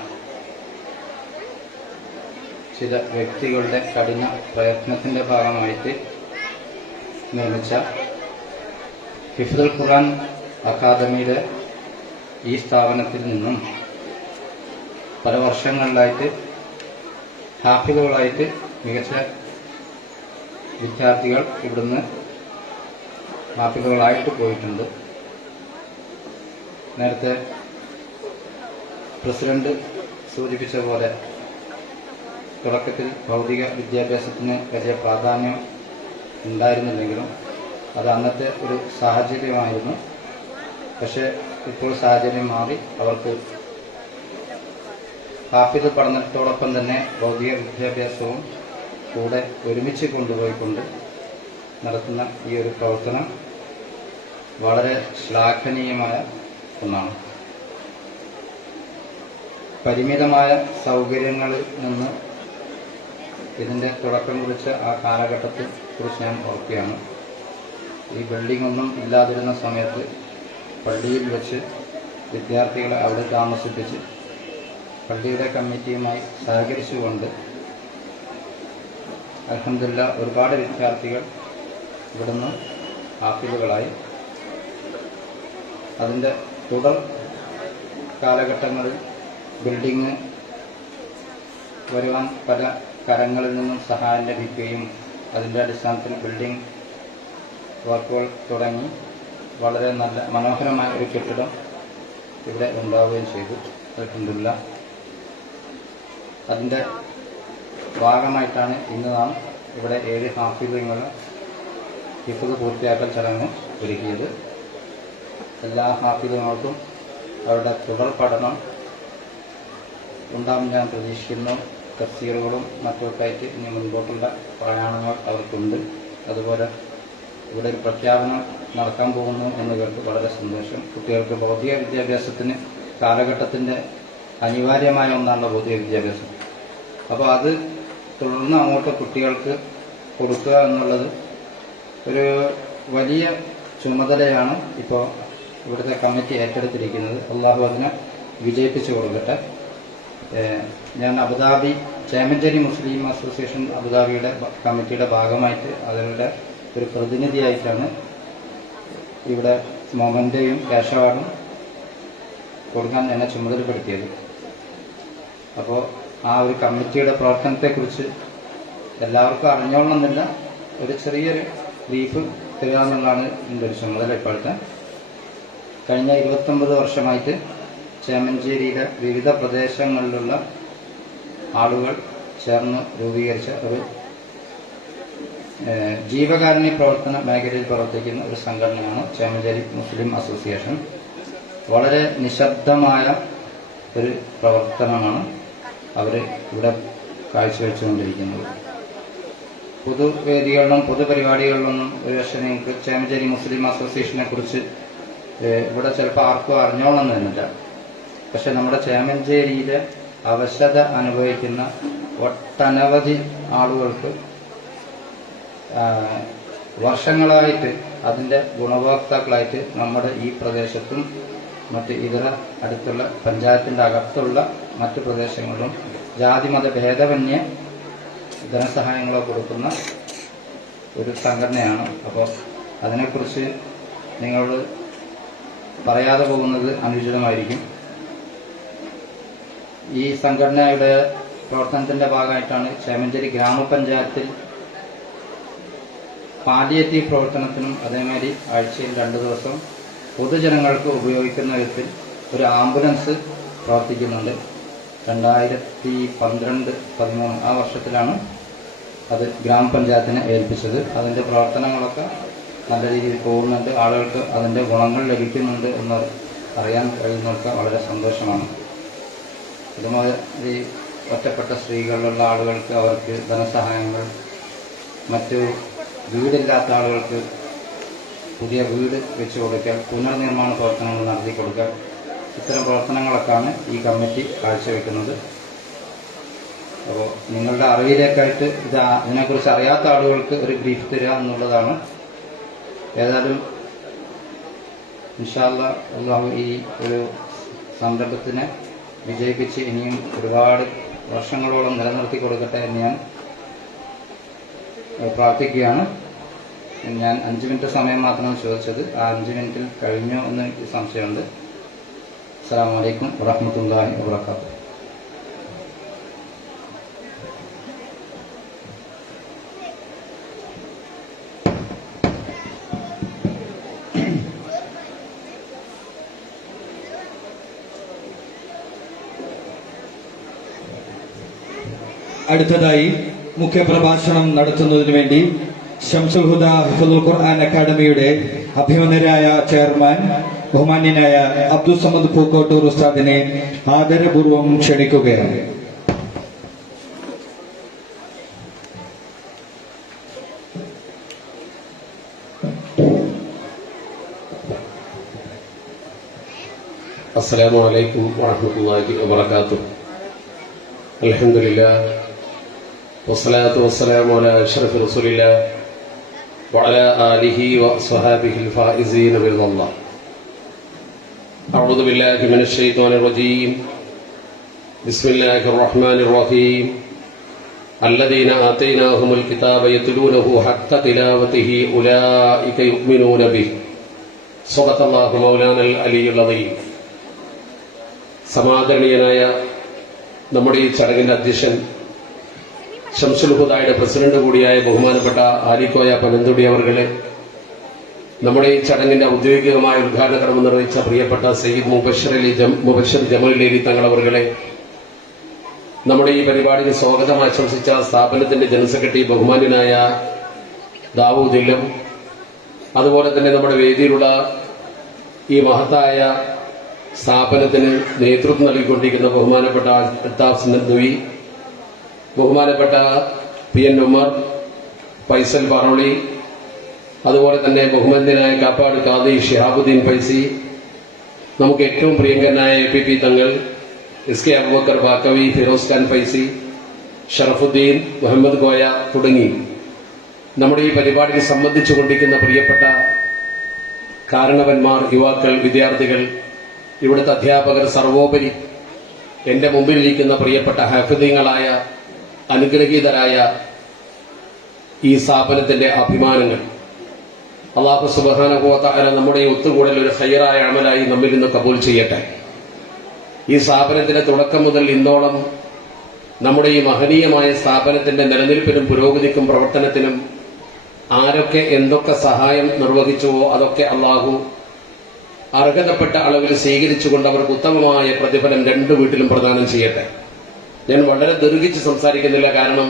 ചില വ്യക്തികളുടെ കഠിന പ്രയത്നത്തിൻ്റെ ഭാഗമായിട്ട് നിർമ്മിച്ച ഹിഫ്ദുൽ ഖുർആൻ അക്കാദമിയുടെ ഈ സ്ഥാപനത്തിൽ നിന്നും പല വർഷങ്ങളിലായിട്ട് ഹാഫിദുകളായിട്ട് മികച്ച വിദ്യാർത്ഥികൾ ഇവിടുന്ന് ഹാഫിദുകളായിട്ട് പോയിട്ടുണ്ട്. നേരത്തെ പ്രസിഡന്റ് സൂചിപ്പിച്ച പോലെ തുടക്കത്തിൽ ഭൗതിക വിദ്യാഭ്യാസത്തിന് വലിയ പ്രാധാന്യം ഉണ്ടായിരുന്നില്ലെങ്കിലും അത് അന്നത്തെ ഒരു സാഹചര്യമായിരുന്നു. പക്ഷേ ഇപ്പോൾ സാഹചര്യം മാറി അവർക്ക് ഹാഫിദ് പഠനത്തോടൊപ്പം തന്നെ ഭൗതിക വിദ്യാഭ്യാസവും കൂടെ ഒരുമിച്ച് കൊണ്ടുപോയിക്കൊണ്ട് നടത്തുന്ന ഈ ഒരു പ്രവർത്തനം വളരെ ശ്ലാഘനീയമായ ഒന്നാണ്. പരിമിതമായ സൗകര്യങ്ങളിൽ നിന്ന് ഇതിൻ്റെ തുടക്കം കുറിച്ച ആ കാലഘട്ടത്തെ കുറിച്ച് ഞാൻ ഓർക്കുകയാണ്. ഈ ബിൽഡിംഗ് ഒന്നും ഇല്ലാതിരുന്ന സമയത്ത് പള്ളിയിൽ വെച്ച് വിദ്യാർത്ഥികളെ അവിടെ താമസിപ്പിച്ച് പള്ളിയുടെ കമ്മിറ്റിയുമായി സഹകരിച്ചുകൊണ്ട് അൽഹംദുലില്ലാ ഒരുപാട് വിദ്യാർത്ഥികൾ ഇവിടുന്ന് ഹാഫിളുകളായി. അതിൻ്റെ തുടർ കാലഘട്ടങ്ങളിൽ ബിൽഡിംഗ് വരുവാൻ പല കരങ്ങളിൽ നിന്നും സഹായം ലഭിക്കുകയും അതിൻ്റെ അടിസ്ഥാനത്തിൽ ബിൽഡിംഗ് വർക്കുകൾ തുടങ്ങി വളരെ നല്ല മനോഹരമായ ഒരു കെട്ടിടം ഇവിടെ ഉണ്ടാവുകയും ചെയ്തു. അൽഹംദുലില്ലാ അതിൻ്റെ ഭാഗമായിട്ടാണ് ഇന്ന് നാം ഇവിടെ 7 ഹാഫിളുകളെ ഹിഫ്ദ് പൂർത്തിയാക്കൽ ചടങ്ങ് ഒരുക്കിയത്. എല്ലാ ഹാഫിളുകൾക്കും അവരുടെ തുടർ പഠനം ഉണ്ടാകും ഞാൻ പ്രതീക്ഷിക്കുന്നു. തഫ്സീറുകളും മറ്റൊക്കെ ആയിട്ട് ഇനി മുൻപോട്ടുള്ള പ്രയാണങ്ങൾ അവർക്കുണ്ട്. അതുപോലെ ഇവിടെ ഒരു പ്രഖ്യാപനം നടക്കാൻ പോകുന്നു എന്ന് കേട്ട് വളരെ സന്തോഷം. കുട്ടികൾക്ക് ഭൗതിക വിദ്യാഭ്യാസത്തിന് കാലഘട്ടത്തിൻ്റെ അനിവാര്യമായ ഒന്നാണല്ലോ ഭൗതിക വിദ്യാഭ്യാസം. അപ്പോൾ അത് തുടർന്ന് അങ്ങോട്ട് കുട്ടികൾക്ക് കൊടുക്കുക എന്നുള്ളത് ഒരു വലിയ ചുമതലയാണ് ഇപ്പോൾ ഇവിടുത്തെ കമ്മിറ്റി ഏറ്റെടുത്തിരിക്കുന്നത്. അള്ളാഹു അതിനെ വിജയിപ്പിച്ചു കൊടുക്കട്ടെ. ഞാൻ അബുദാബി ചേമഞ്ചേരി മുസ്ലിം അസോസിയേഷൻ അബുദാബിയുടെ കമ്മിറ്റിയുടെ ഭാഗമായിട്ട് അവരുടെ ഒരു പ്രതിനിധിയായിട്ടാണ് ഇവിടെ മൊമൻ്റെയും ക്യാഷ് അവാർഡും കൊടുക്കാൻ എന്നെ ചുമതലപ്പെടുത്തിയത്. അപ്പോൾ ആ ഒരു കമ്മിറ്റിയുടെ പ്രവർത്തനത്തെക്കുറിച്ച് എല്ലാവർക്കും അറിഞ്ഞോളണമെന്നില്ല, ഒരു ചെറിയൊരു ബ്രീഫ് തരാമെന്നുള്ളതാണ് എൻ്റെ ഒരു ചുമതല ഇപ്പോഴത്തെ. കഴിഞ്ഞ 29 വർഷമായിട്ട് ചേമഞ്ചേരിയിലെ വിവിധ പ്രദേശങ്ങളിലുള്ള ആളുകൾ ചേർന്ന് രൂപീകരിച്ച ഒരു ജീവകാരുണ്യ പ്രവർത്തന മേഖലയിൽ പ്രവർത്തിക്കുന്ന ഒരു സംഘടനയാണ് ചേമഞ്ചേരി മുസ്ലിം അസോസിയേഷൻ. വളരെ നിശബ്ദമായ ഒരു പ്രവർത്തനമാണ് അവർ ഇവിടെ കാഴ്ചവെച്ചുകൊണ്ടിരിക്കുന്നത്. പൊതുവേദികളിലും പൊതുപരിപാടികളിലൊന്നും ഒരുപക്ഷെ നിങ്ങൾക്ക് ചേമഞ്ചേരി മുസ്ലിം അസോസിയേഷനെ കുറിച്ച് ഇവിടെ ചിലപ്പോൾ ആർക്കും അറിഞ്ഞോളണമെന്നില്ല. പക്ഷെ നമ്മുടെ ചേമഞ്ചേരിയിലെ അവശത അനുഭവിക്കുന്ന ഒട്ടനവധി ആളുകൾക്ക് വർഷങ്ങളായിട്ട് അതിൻ്റെ ഗുണഭോക്താക്കളായിട്ട് നമ്മുടെ ഈ പ്രദേശത്തും മറ്റ് ഇതര അടുത്തുള്ള പഞ്ചായത്തിൻ്റെ അകത്തുള്ള മറ്റു പ്രദേശങ്ങളിലും ജാതിമത ഭേദമന്യേ ധനസഹായങ്ങളോ കൊടുക്കുന്ന ഒരു സംഘടനയാണ്. അപ്പോൾ അതിനെക്കുറിച്ച് നിങ്ങളോട് പറയാതെ പോകുന്നത് അനുചിതമായിരിക്കും. ഈ സംഘടനയുടെ പ്രവർത്തനത്തിൻ്റെ ഭാഗമായിട്ടാണ് ചേമഞ്ചേരി ഗ്രാമപഞ്ചായത്തിൽ പാലിയേറ്റീവ് പ്രവർത്തനത്തിനും അതേമാതിരി ആഴ്ചയിൽ 2 ദിവസം പൊതുജനങ്ങൾക്ക് ഉപയോഗിക്കുന്ന വിധത്തിൽ ഒരു ആംബുലൻസ് പ്രവർത്തിക്കുന്നുണ്ട്. 2012-13 ആ വർഷത്തിലാണ് അത് ഗ്രാമപഞ്ചായത്തിനെ ഏൽപ്പിച്ചത്. അതിൻ്റെ പ്രവർത്തനങ്ങളൊക്കെ നല്ല രീതിയിൽ പോകുന്നുണ്ട്. ആളുകൾക്ക് അതിൻ്റെ ഗുണങ്ങൾ ലഭിക്കുന്നുണ്ട് എന്ന് അറിയാൻ കഴിയുന്നവർക്ക് വളരെ സന്തോഷമാണ്. ഇതുമാതിരി ഒറ്റപ്പെട്ട സ്ത്രീകളിലുള്ള ആളുകൾക്ക് അവർക്ക് ധനസഹായങ്ങൾ, മറ്റു വീടില്ലാത്ത ആളുകൾക്ക് പുതിയ വീട് വെച്ച് കൊടുക്കൽ, പുനർനിർമ്മാണ പ്രവർത്തനങ്ങൾ നടത്തി കൊടുക്കൽ, ഇത്തരം പ്രവർത്തനങ്ങളൊക്കെയാണ് ഈ കമ്മിറ്റി കാഴ്ചവെക്കുന്നത്. അപ്പോൾ നിങ്ങളുടെ അറിവിലേക്കായിട്ട് ഇതിനെക്കുറിച്ച് അറിയാത്ത ആളുകൾക്ക് ഒരു ബ്രീഫ് തരിക എന്നുള്ളതാണ്. ഏതായാലും ഇൻഷാ അല്ലാഹ് അല്ലാഹു ഈ ഒരു സംരംഭത്തിനെ വിജയിപ്പിച്ച് ഇനിയും ഒരുപാട് വർഷങ്ങളോളം നിലനിർത്തി കൊടുക്കട്ടെ എന്ന് ഞാൻ പ്രാർത്ഥിക്കുകയാണ്. ഞാൻ 5 മിനിറ്റ് സമയം മാത്രമാണ് ചോദിച്ചത്. ആ 5 മിനിറ്റിൽ കഴിഞ്ഞോ എന്ന് എനിക്ക് സംശയമുണ്ട്. അസ്സലാമു അലൈക്കും വറഹ്മത്തുള്ളാഹി വബറകാതുഹു. അടുത്തതായി മുഖ്യപ്രഭാഷണം നടത്തുന്നതിനു വേണ്ടി ശംസുൽ ഹുദ ഹിഫ്ളുൽ ഖുർആൻ അക്കാദമിയുടെ അഭിമന്യരായ ചെയർമാൻ ബഹുമാന്യനായ അബ്ദുൽ സമദ് പൂക്കോട്ടൂർ ഉസ്താദിനെ ആദരപൂർവ്വം ക്ഷണിക്കുകയാണ്. അസ്സലാമു അലൈക്കും വറഹ്മത്തുള്ളാഹി വബറകാതുഹു. അൽഹംദുലില്ലാഹ് വസ്സലാത്തു വസ്സലാമു അലാ അഷ്റഫി റസൂലില്ലാഹ് വഅലാ ആലിഹി വഅസ്ഹാബിഹിൽ ഫായിസീന ബിറിദല്ലാഹ്. അഊദു ബില്ലാഹി മിനശ് ശൈത്വാനിർ റജീം. ബിസ്മില്ലാഹിർ റഹ്മാനിർ റഹീം. الذين آتيناهم الكتاب يتلونه حق تلاوته أولئك يؤمنون به. صدق الله مولانا العلي العظيم. സമാദരണീയനായ നമ്മുടെ ഈ ചടങ്ങിന്റെ അധ്യക്ഷൻ ശംസുൽ ഹുദയുടെ പ്രസിഡന്റ് കൂടിയായ ബഹുമാനപ്പെട്ട ആലിക്കോയ പനന്തുടി അവർകളെ, നമ്മുടെ ഈ ചടങ്ങിന്റെ ഔദ്യോഗികമായ ഉദ്ഘാടന കർമ്മം നിർവഹിച്ച പ്രിയപ്പെട്ട സയ്യിദ് മുബശ്ശർ ജമലുൽ തങ്ങൾ അവർകളെ, നമ്മുടെ ഈ പരിപാടിക്ക് സ്വാഗതം ആശംസിച്ച സ്ഥാപനത്തിന്റെ ജനറൽ സെക്രട്ടറി ബഹുമാന്യനായ ദാവൂദിലും, അതുപോലെ തന്നെ നമ്മുടെ വേദിയിലുള്ള ഈ മഹത്തായ സ്ഥാപനത്തിന് നേതൃത്വം നൽകിക്കൊണ്ടിരിക്കുന്ന ബഹുമാനപ്പെട്ട അൽത്താഫ് നദ്വി, ബഹുമാനപ്പെട്ട PN ഉമർ, ഫൈസൽ പറോളി, അതുപോലെ തന്നെ ബഹുമാന്യനായ കാപ്പാട് ഖാദി ഷിഹാബുദ്ദീൻ ഫൈസി, നമുക്ക് ഏറ്റവും പ്രിയങ്കരനായ APP തങ്ങൾ, SK അബൂബക്കർ ബാക്കവി, ഫിറോസ് ഖാൻ ഫൈസി, ഷറഫുദ്ദീൻ, മുഹമ്മദ് കോയ തുടങ്ങി നമ്മുടെ ഈ പരിപാടിയിൽ സംബന്ധിച്ചുകൊണ്ടിരിക്കുന്ന പ്രിയപ്പെട്ട കാരണവന്മാർ, യുവാക്കൾ, വിദ്യാർത്ഥികൾ, ഇവിടുത്തെ അധ്യാപകർ, സർവോപരി എന്റെ മുമ്പിലിരിക്കുന്ന പ്രിയപ്പെട്ട ഹാഫിദീങ്ങളായ അനുഗ്രഹീതരായ ഈ സ്ഥാപനത്തിന്റെ അഭിമാനങ്ങൾ, അല്ലാഹു സുബ്ഹാനഹു വ തആല നമ്മുടെ ഈ ഒത്തുകൂടൽ ഒരു ഖൈറായ അമലായി നമ്മിൽ നിന്ന് കബൂൽ ചെയ്യട്ടെ. ഈ സ്ഥാപനത്തിന്റെ തുടക്കം മുതൽ ഇന്നോളം നമ്മുടെ ഈ മഹനീയമായ സ്ഥാപനത്തിന്റെ നിലനിൽപ്പിനും പുരോഗതിക്കും പ്രവർത്തനത്തിനും ആരൊക്കെ എന്തൊക്കെ സഹായം നിർവഹിച്ചുവോ അതൊക്കെ അല്ലാഹു അർഹതപ്പെട്ട അളവിൽ സ്വീകരിച്ചുകൊണ്ട് അവർക്ക് ഉത്തമമായ പ്രതിഫലം രണ്ടു വീട്ടിലും പ്രദാനം ചെയ്യട്ടെ. ഞാൻ വളരെ ദീർഘിച്ച് സംസാരിക്കുന്നില്ല, കാരണം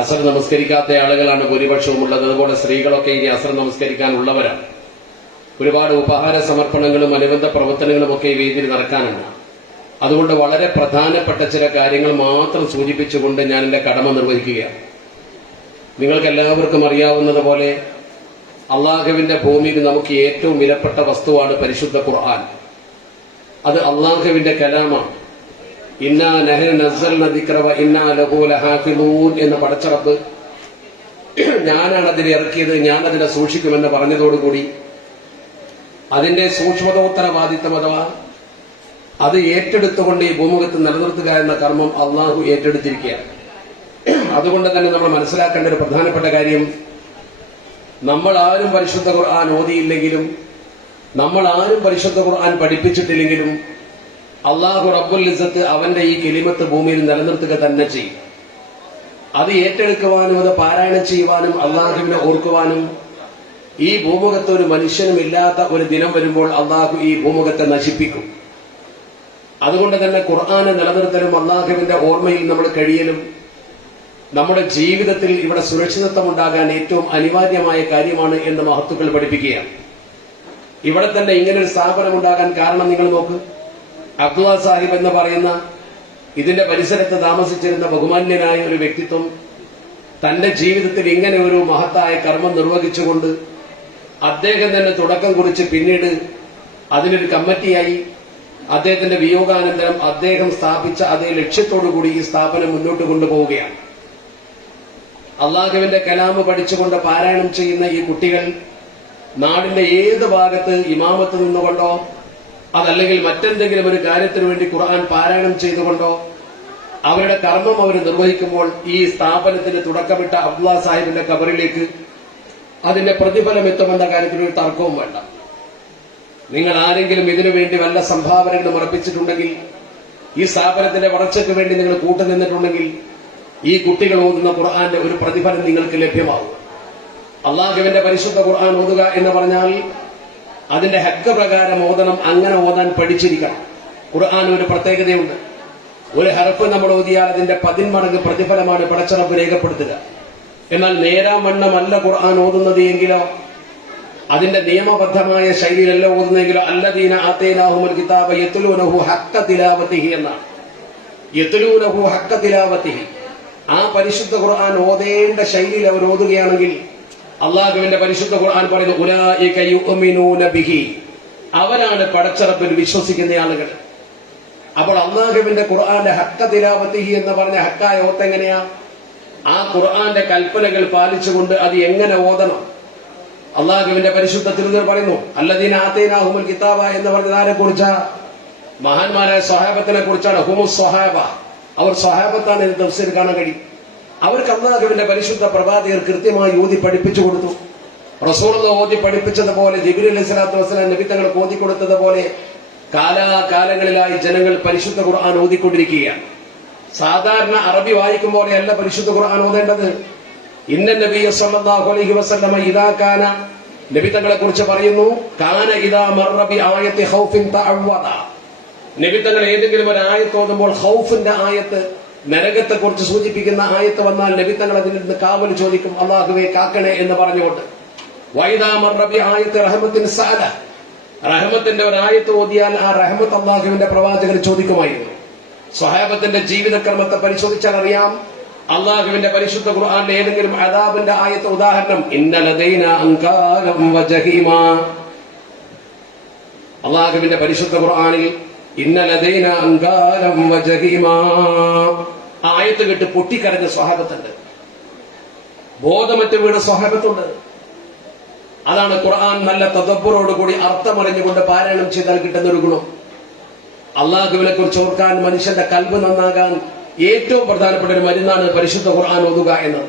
അസർ നമസ്കരിക്കാത്ത ആളുകളാണ് ഭൂരിപക്ഷവും ഉള്ളത്. അതുപോലെ സ്ത്രീകളൊക്കെ ഇനി അസർ നമസ്കരിക്കാനുള്ളവരാണ്. ഒരുപാട് ഉപഹാര സമർപ്പണങ്ങളും അനുബന്ധ പ്രവർത്തനങ്ങളും ഒക്കെ ഈ വേദിയിൽ നടക്കാനുണ്ട്. അതുകൊണ്ട് വളരെ പ്രധാനപ്പെട്ട ചില കാര്യങ്ങൾ മാത്രം സൂചിപ്പിച്ചുകൊണ്ട് ഞാൻ എന്റെ കടമ നിർവഹിക്കുകയാണ്. നിങ്ങൾക്ക് എല്ലാവർക്കും അറിയാവുന്നതുപോലെ അള്ളാഹുവിന്റെ ഭൂമിയിൽ നമുക്ക് ഏറ്റവും വിലപ്പെട്ട വസ്തുവാണ് പരിശുദ്ധ ഖുർആൻ. അത് അള്ളാഹുവിന്റെ കലാമാണ്. ഇന്നാ നഹ്നു നസ്സൽന ദിക്റ വ ഇന്നാ ലഹു ലഹാഫിളൂൻ എന്ന പടച്ചറബ് ഞാനാണ് അതിനെ ഇറക്കിയത്, ഞാൻ അതിനെ സൂക്ഷിക്കുമെന്ന് പറഞ്ഞതോടുകൂടി അതിന്റെ സൂക്ഷ്മതോത്തരവാദിത്വം അഥവാ അത് ഏറ്റെടുത്തുകൊണ്ട് ഈ ഭൂമുഖത്ത് നിലനിർത്തുക എന്ന കർമ്മം അള്ളാഹു ഏറ്റെടുത്തിരിക്കുകയാണ്. അതുകൊണ്ട് തന്നെ നമ്മൾ മനസ്സിലാക്കേണ്ട ഒരു പ്രധാനപ്പെട്ട കാര്യം, നമ്മൾ ആരും പരിശുദ്ധ ഖുർആൻ ഓതിയില്ലെങ്കിലും, നമ്മൾ ആരും പരിശുദ്ധ ഖുർആൻ പഠിപ്പിച്ചിട്ടില്ലെങ്കിലും അള്ളാഹു റബ്ബുൽ ഇസ്സത്ത് അവന്റെ ഈ കലിമത്ത് ഭൂമിയിൽ നിലനിർത്തുക തന്നെ ചെയ്യും. അത് ഏറ്റെടുക്കുവാനും അത് പാരായണം ചെയ്യുവാനും അള്ളാഹുവിനെ ഓർക്കുവാനും ഈ ഭൂമുഖത്ത് ഒരു മനുഷ്യനും ഇല്ലാത്ത ഒരു ദിനം വരുമ്പോൾ അള്ളാഹു ഈ ഭൂമുഖത്തെ നശിപ്പിക്കും. അതുകൊണ്ട് തന്നെ ഖുർആനെ നിലനിർത്തലും അള്ളാഹുവിന്റെ ഓർമ്മയിൽ നമ്മൾ കഴിയലും നമ്മുടെ ജീവിതത്തിൽ ഇവിടെ സുരക്ഷിതത്വം ഉണ്ടാകാൻ ഏറ്റവും അനിവാര്യമായ കാര്യമാണ് എന്ന് മഹത്തുക്കൾ പഠിപ്പിക്കുകയാണ്. ഇവിടെ തന്നെ ഇങ്ങനൊരു സ്ഥാപനം ഉണ്ടാകാൻ കാരണം നിങ്ങൾ നോക്ക്. അബ്ദുള്ള സാഹിബ് എന്ന് പറയുന്ന ഇതിന്റെ പരിസരത്ത് താമസിച്ചിരുന്ന ബഹുമാന്യനായ ഒരു വ്യക്തിത്വം തന്റെ ജീവിതത്തിൽ ഇങ്ങനെ ഒരു മഹത്തായ കർമ്മം നിർവഹിച്ചുകൊണ്ട് അദ്ദേഹം തന്നെ തുടക്കം കുറിച്ച് പിന്നീട് അതിനൊരു കമ്മിറ്റിയായി അദ്ദേഹത്തിന്റെ വിയോഗാനന്തരം അദ്ദേഹം സ്ഥാപിച്ച അതേ ലക്ഷ്യത്തോടുകൂടി ഈ സ്ഥാപനം മുന്നോട്ട് കൊണ്ടുപോവുകയാണ്. അള്ളാഹുവിന്റെ കലാമ് പഠിച്ചുകൊണ്ട് പാരായണം ചെയ്യുന്ന ഈ കുട്ടികൾ നാടിന്റെ ഏത് ഭാഗത്ത് ഇമാമത്ത് നിന്നുകൊണ്ടോ അതല്ലെങ്കിൽ മറ്റെന്തെങ്കിലും ഒരു കാര്യത്തിനു വേണ്ടി ഖുർആൻ പാരായണം ചെയ്തുകൊണ്ടോ അവരുടെ കർമ്മം അവർ നിർവഹിക്കുമ്പോൾ ഈ സ്ഥാപനത്തിന് തുടക്കമിട്ട അബ്ദുള്ള സാഹിബിന്റെ ഖബറിലേക്ക് അതിന്റെ പ്രതിഫലം എത്തുമെന്ന കാര്യത്തിൽ ഒരു തർക്കവും വേണ്ട. നിങ്ങൾ ആരെങ്കിലും ഇതിനു വേണ്ടി വല്ല സംഭാവനകളും ഉറപ്പിച്ചിട്ടുണ്ടെങ്കിൽ, ഈ സ്ഥാപനത്തിന്റെ വളർച്ചയ്ക്ക് വേണ്ടി നിങ്ങൾ കൂട്ടുനിന്നിട്ടുണ്ടെങ്കിൽ, ഈ കുട്ടികൾ ഓതുന്ന ഖുർആന്റെ ഒരു പ്രതിഫലം നിങ്ങൾക്ക് ലഭ്യമാകും. അള്ളാഹുവിന്റെ പരിശുദ്ധ ഖുർആൻ ഓതുക എന്ന് പറഞ്ഞാൽ അതിന്റെ ഹക്ക് പ്രകാരം ഓതണം. അങ്ങനെ ഓതാൻ പഠിച്ചിരിക്കണം. ഖുർആൻ ഒരു പ്രത്യേകതയുണ്ട്. ഒരു ഹർഫ് നമ്മൾ ഓതിയാൽ അതിന്റെ 10 മടങ്ങ് പ്രതിഫലമാണ് പടച്ചറപ്പ് രേഖപ്പെടുത്തുക. എന്നാൽ നേരാവണ്ണമല്ല ഖുർആൻ ഓതുന്നത് എങ്കിലോ, അതിന്റെ നിയമബദ്ധമായ ശൈലിയിലല്ല ഓതുന്നെങ്കിലോ, അല്ലദീന ആതൈനാഹുൽ കിതാബ യത്ലൂനഹു ഹഖ്ക തിലാവതിഹി എന്നാണ്. യത്ലൂനഹു ഹഖ്ക തിലാവതിഹി. ആ പരിശുദ്ധ ഖുർആൻ ഓതേണ്ട ശൈലിയിൽ അവർ ഓതുകയാണെങ്കിൽ അള്ളാഹുവിന്റെ പരിശുദ്ധ ഖുർആൻ പറയുന്നു, ഉലൈക യുഅ്മിനൂന ബിഹി, അവരാണ് പടച്ചറപ്പിൽ വിശ്വസിക്കുന്ന ആളുകൾ. അപ്പോൾ അള്ളാഹുവിന്റെ ഖുർആന്റെ ഹഖ്ക തിലാവതിഹി എന്ന് പറഞ്ഞ ഹക്കായ ഓത്ത് എങ്ങനെയാ? ആ ഖുർആന്റെ കൽപ്പനകൾ പാലിച്ചുകൊണ്ട് അത് എങ്ങനെ ഓതണം? അള്ളാഹുവിന്റെ പരിശുദ്ധ തിരുനബി പറയുന്നു, അല്ലദീന ആതൈനാഹുൽ കിതാബ എന്ന് പറഞ്ഞത് ആരെ കുറിച്ചാ? മഹാന്മാരായ സ്വഹാബത്തിനെ കുറിച്ചാണ്. ഹുമുസ് സ്വഹാബ, അവർ സ്വഹാബത്താണ് എന്ന് തഫ്സീർ കാണാൻ കഴിയും. അവർക്ക് അള്ളാഹുവിന്റെ പരിശുദ്ധ പ്രവാചകർ കൃത്യമായി ഓതി പഠിപ്പിച്ചു കൊടുത്തു. റസൂലുള്ളാഹി ഓതി പഠിപ്പിച്ചതുപോലെ, ജിബ്രീൽ അലൈഹിസ്സലാത്തു വസ്സലാം നബി തങ്ങൾക്ക് ഓതി കൊടുത്തതുപോലെ കാലാകാലങ്ങളിലായി ജനങ്ങൾ പരിശുദ്ധ ഖുർആൻ ഓതിക്കൊണ്ടിരിക്കുകയാണ്. സാധാരണ അറബി വായിക്കും പോലെയല്ല പരിശുദ്ധ ഖുർആൻ ഓതേണ്ടത്. ഇന്ന നബിയ സല്ലല്ലാഹു അലൈഹി വസല്ലമ ഇദാ കാന, നബി തങ്ങളെ കുറിച്ച് പറയുന്നു, കാന ഇദാ മർറ ബി ആയത്തി ഖൗഫിൻ തഅവദ, നബി തങ്ങൾ ഏതെങ്കിലും ഒരു ആയത്ത് ഓതുമ്പോൾ ഖൗഫിന്റെ ആയത്ത്, നരകത്തെ കുറിച്ച് സൂചിപ്പിക്കുന്ന ആയത്ത് വന്നാൽ നബി തങ്ങൾ അതിൽ നിന്ന് കാവൽ ചോദിക്കും, അല്ലാഹുവേ കാക്കണേ എന്ന് പറഞ്ഞുകൊണ്ട്. വൈദാ മർറ ബി ആയത്തി റഹ്മത്തിൻ സഅല, റഹ്മത്തിന്റെ ഒരു ആയത്ത് ഓതിയാൽ ആ റഹ്മത്ത് അല്ലാഹുവിന്റെ പ്രവാചകർ ചോദിക്കുമായിരുന്നു. സ്വഹാബത്തിന്റെ ജീവിതക്രമത്തെ പരിശോധിച്ചാൽ അറിയാം, അള്ളാഹുവിന്റെ പരിശുദ്ധ ഖുർആനിലെ ഏതെങ്കിലും അദാബിന്റെ ആയത്ത്, ഉദാഹരണം ഇന്ന ലദൈനാ അൻകാലം വജഹീമാ, അള്ളാഹുവിന്റെ പരിശുദ്ധ ഖുർആനിൽ ഇന്ന ലദൈനാ അൻകാലം വജഹീമാ ആയത്ത് കേട്ട് പൊട്ടിക്കരഞ്ഞ സ്വഹാബത്തുണ്ട്, ബോധമറ്റ് വീണ സ്വഹാബത്തുണ്ട്. അതാണ് ഖുർആൻ നല്ല തദബ്ബുറോടുകൂടി അർത്ഥമറിഞ്ഞുകൊണ്ട് പാരായണം ചെയ്താൽ കിട്ടുന്ന ഒരു ഗുണം. അള്ളാഹുവിനെ കുറിച്ച് ഓർക്കാൻ, മനുഷ്യന്റെ കൽബ് നന്നാകാൻ ഏറ്റവും പ്രധാനപ്പെട്ട ഒരു മരുന്നാണ് പരിശുദ്ധ ഖുർആൻ ഓതുക എന്നത്.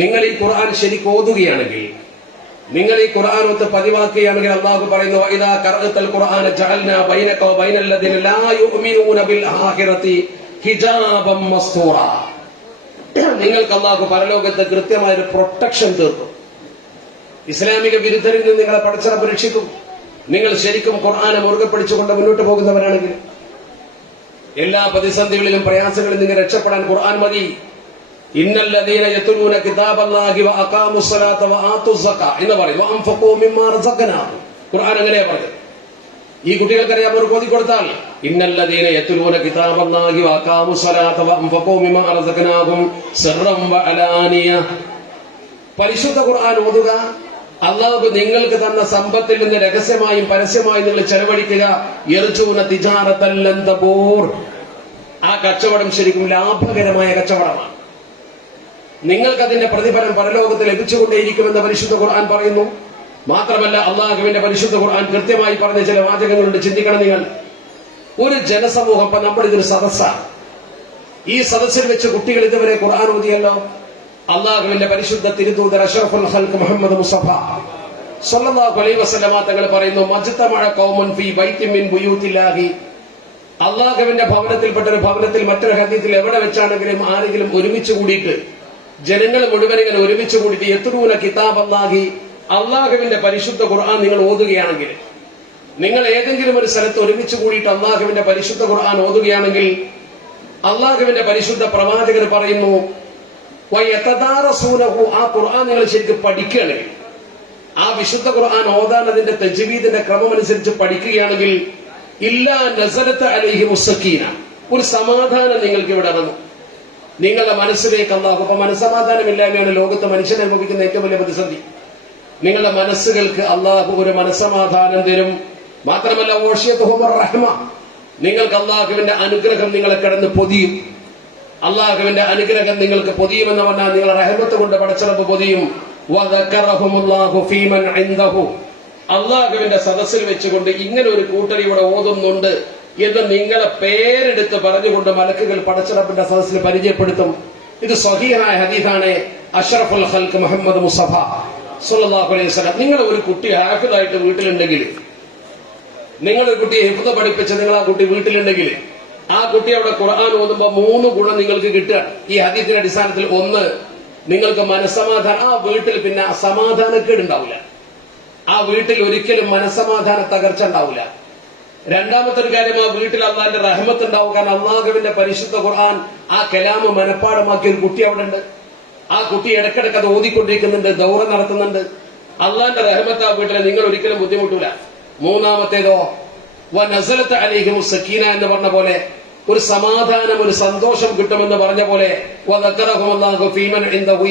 നിങ്ങൾ ഈ ഖുർആൻ ശരിക്കും ഓതുകയാണെങ്കിൽ, നിങ്ങൾ ഈ ഖുർആൻ ഒത്ത് പതിവാക്കുകയാണെങ്കിൽ അള്ളാഹു പറയുന്നു, വഇദാ ഖറഅതൽ ഖുർആന ജഅൽനാ ബൈനക വബൈനൽ ലദീന ലാ യുഅ്മിനൂന ബിൽ ആഖിറതി ഹിജാബൻ മസ്തൂറ, നിങ്ങൾക്ക് അള്ളാഹു പരലോകത്ത് കൃത്യമായ ഒരു പ്രൊട്ടക്ഷൻ തീർക്കും. ഇസ്ലാമിക വിരുദ്ധരിൽ നിന്ന് നിങ്ങളെ പടച്ചറപ്പ് രക്ഷിക്കും. നിങ്ങൾ ശരിക്കും ഖുർആനെ മുറുകെ പിടിച്ചുകൊണ്ട് മുന്നോട്ട് പോകുന്നവരാണെങ്കിൽ എല്ലാ പ്രതിസന്ധികളിലും പ്രയാസങ്ങളിൽ നിന്ന് രക്ഷപ്പെടാൻ ഖുർആൻ മതി. ഇന്നല്ലദീന യത്ലൂന കിതാബല്ലാഹി വഅഖാമുസ്സലാത വആതുസ്സക എന്ന് പറയും, വഅൻഫഖൂ മിമ്മാ റസഖനാഹും. ഖുർആൻ അങ്ങനെയാ പറഞ്ഞത്. ഈ കുട്ടികൾക്കറിയാം, അവർ ഓതി കൊടുത്താൽ ഇന്നല്ലദീന യത്ലൂന കിതാബല്ലാഹി വഅഖാമുസ്സലാത വഅൻഫഖൂ മിമ്മാ റസഖനാഹും സിർറൻ വഅലാനിയ. പരിശുദ്ധ ഖുർആൻ ഓതുക, അള്ളാഹു നിങ്ങൾക്ക് തന്ന സമ്പത്തിൽ നിന്ന് രഹസ്യമായും പരസ്യമായും നിങ്ങൾ ചെലവഴിക്കുക. യർജൂന തിജാറതൻ ലൻ തബൂർ, ആ കച്ചവടം ശരിക്കും ലാഭകരമായ കച്ചവടമാണ്. നിങ്ങൾക്കതിന്റെ പ്രതിഫലം പരലോകത്ത് ലഭിച്ചുകൊണ്ടേയിരിക്കുമെന്ന് പരിശുദ്ധ ഖുർആൻ പറയുന്നു. മാത്രമല്ല അള്ളാഹുവിന്റെ പരിശുദ്ധ ഖുർആൻ കൃത്യമായി പറഞ്ഞ ചില വാചകങ്ങളുണ്ട്, ചിന്തിക്കണം നിങ്ങൾ. ഒരു ജനസമൂഹം, ഇപ്പൊ നമ്മുടെ ഇതൊരു സദസ്സാണ്, ഈ സദസ്സിൽ വെച്ച് കുട്ടികൾ ഇതുവരെ ഖുർആൻ ഓതിയല്ലോ. അള്ളാഹുവിന്റെ പരിശുദ്ധ തിരുദൂതർ അഷ്റഫുൽ ഖൽഖ് മുഹമ്മദ് മുസ്തഫ സ്വല്ലല്ലാഹു അലൈഹി വസല്ലമ തങ്ങൾ പറയുന്നു, മജ്തമഅ ഖൗമുൻ ഫീ ബൈത്തിൻ മിൻ ബുയൂത്തില്ലാഹി, അള്ളാഹുവിന്റെ ഭവനത്തിൽപ്പെട്ട ഒരു ഭവനത്തിൽ മറ്റൊരു ഹദീസിൽ എവിടെ വെച്ചാണെങ്കിലും ആരെങ്കിലും ഒരുമിച്ച് കൂടിയിട്ട്, ജനങ്ങൾ മുഴുവൻ ഇങ്ങനെ ഒരുമിച്ച് കൂടിയിട്ട് യത്ലൂന കിതാബല്ലാഹി, അള്ളാഹുവിന്റെ പരിശുദ്ധ ഖുർആൻ നിങ്ങൾ ഓതുകയാണെങ്കിൽ, നിങ്ങൾ ഏതെങ്കിലും ഒരു സ്ഥലത്ത് ഒരുമിച്ച് കൂടിയിട്ട് അള്ളാഹുവിന്റെ പരിശുദ്ധ ഖുർആൻ ഓതുകയാണെങ്കിൽ അള്ളാഹുവിന്റെ പരിശുദ്ധ പ്രവാചകർ പറയുന്നു, വയതദാറസൂനഹു, ആ ഖുർആൻ നിങ്ങൾ ശരിക്കും പഠിക്കുകയാണെങ്കിൽ, ആ വിശുദ്ധ ഖുർആൻ ഓതാൻ അതിന്റെ തജ്വീദിന്റെ ക്രമമനുസരിച്ച് പഠിക്കുകയാണെങ്കിൽ ഇല്ലാ നസലത്ത് അലൈഹിമുസ് സക്കീന, ഒരു സമാധാനം നിങ്ങൾക്ക് ഇവിടെ ഇറങ്ങും. നിങ്ങളുടെ മനസ്സിലേക്ക് അല്ലാഹു, അപ്പൊ മനസ്സമാധാനമില്ലായ്മയാണ് ലോകത്ത് മനുഷ്യൻ അനുഭവിക്കുന്ന ഏറ്റവും വലിയ പ്രതിസന്ധി. നിങ്ങളുടെ മനസ്സുകൾക്ക് അള്ളാഹു ഒരു മനസ്സമാധാനം തരും. മാത്രമല്ല ഓഷിയത്തുഹും റഹ്മ, നിങ്ങൾക്ക് അള്ളാഹുവിന്റെ അനുഗ്രഹം നിങ്ങളെ കിടന്ന് പൊതിയും. അള്ളാഹുവിന്റെ അനുഗ്രഹം നിങ്ങൾക്ക് പൊതിയുമെന്ന് പറഞ്ഞാൽ നിങ്ങളുടെ റഹ്മത്ത് കൊണ്ട് പടച്ചിറപ്പ് പൊതിയും. വദക്കറഹുമുല്ലാഹു ഫീമൻ ഇൻദഹു, അള്ളാഹുവിന്റെ സദസ്സിൽ വെച്ചുകൊണ്ട് ഇങ്ങനെ ഒരു കൂട്ടർ ഇവിടെ ഓതുന്നുണ്ട് എന്ന് നിങ്ങളെ പേരെടുത്ത് പറഞ്ഞുകൊണ്ട് മലക്കുകൾ പടച്ചിറപ്പിന്റെ സദസ്സിൽ പരിചയപ്പെടുത്തും. ഇത് സ്വഹീഹായ ഹദീസാണ്. അഷ്റഫുൽ ഖൽഖ് മുഹമ്മദ് മുസ്തഫ സ്വല്ലല്ലാഹു അലൈഹി വസല്ലം നിങ്ങൾ ഒരു കുട്ടി ഹാഫിളായിട്ട് വീട്ടിലുണ്ടെങ്കിൽ, നിങ്ങളൊരു കുട്ടിയെ ഹിഫ്ദ് പഠിപ്പിച്ച് നിങ്ങൾ ആ കുട്ടി വീട്ടിലുണ്ടെങ്കിൽ ആ കുട്ടി അവിടെ ഖുർആൻ ഓതുമ്പോൾ 3 ഗുണം നിങ്ങൾക്ക് കിട്ടുക ഈ ഹദീസിന്റെ അടിസ്ഥാനത്തിൽ. ഒന്ന്, നിങ്ങൾക്ക് മനസ്സമാധാനം, ആ വീട്ടിൽ പിന്നെ അസമാധാനക്കേട് ഉണ്ടാവില്ല, ആ വീട്ടിൽ ഒരിക്കലും മനസ്സമാധാന തകർച്ച ഉണ്ടാവില്ല. രണ്ടാമത്തെ ഒരു കാര്യം, ആ വീട്ടിൽ അള്ളാന്റെ റഹ്മത്ത് ഉണ്ടാവും. കാരണം അള്ളാഹുവിന്റെ പരിശുദ്ധ ഖുർആൻ ആ കലാമ് മനഃപ്പാടമാക്കിയ ഒരു കുട്ടി അവിടെ ഉണ്ട്. ആ കുട്ടി ഇടക്കിടക്ക് അത് ഓതിക്കൊണ്ടിരിക്കുന്നുണ്ട്, ദൗറ നടത്തുന്നുണ്ട്. അള്ളാന്റെ റഹ്മത്ത് ആ വീട്ടിൽ നിങ്ങൾ ഒരിക്കലും ബുദ്ധിമുട്ടില്ല. മൂന്നാമത്തേതോ, വനസലത്ത് അലൈഹിം സക്കീന എന്ന് പറഞ്ഞ പോലെ ഒരു സമാധാനം, ഒരു സന്തോഷം കിട്ടുമെന്ന് പറഞ്ഞ പോലെ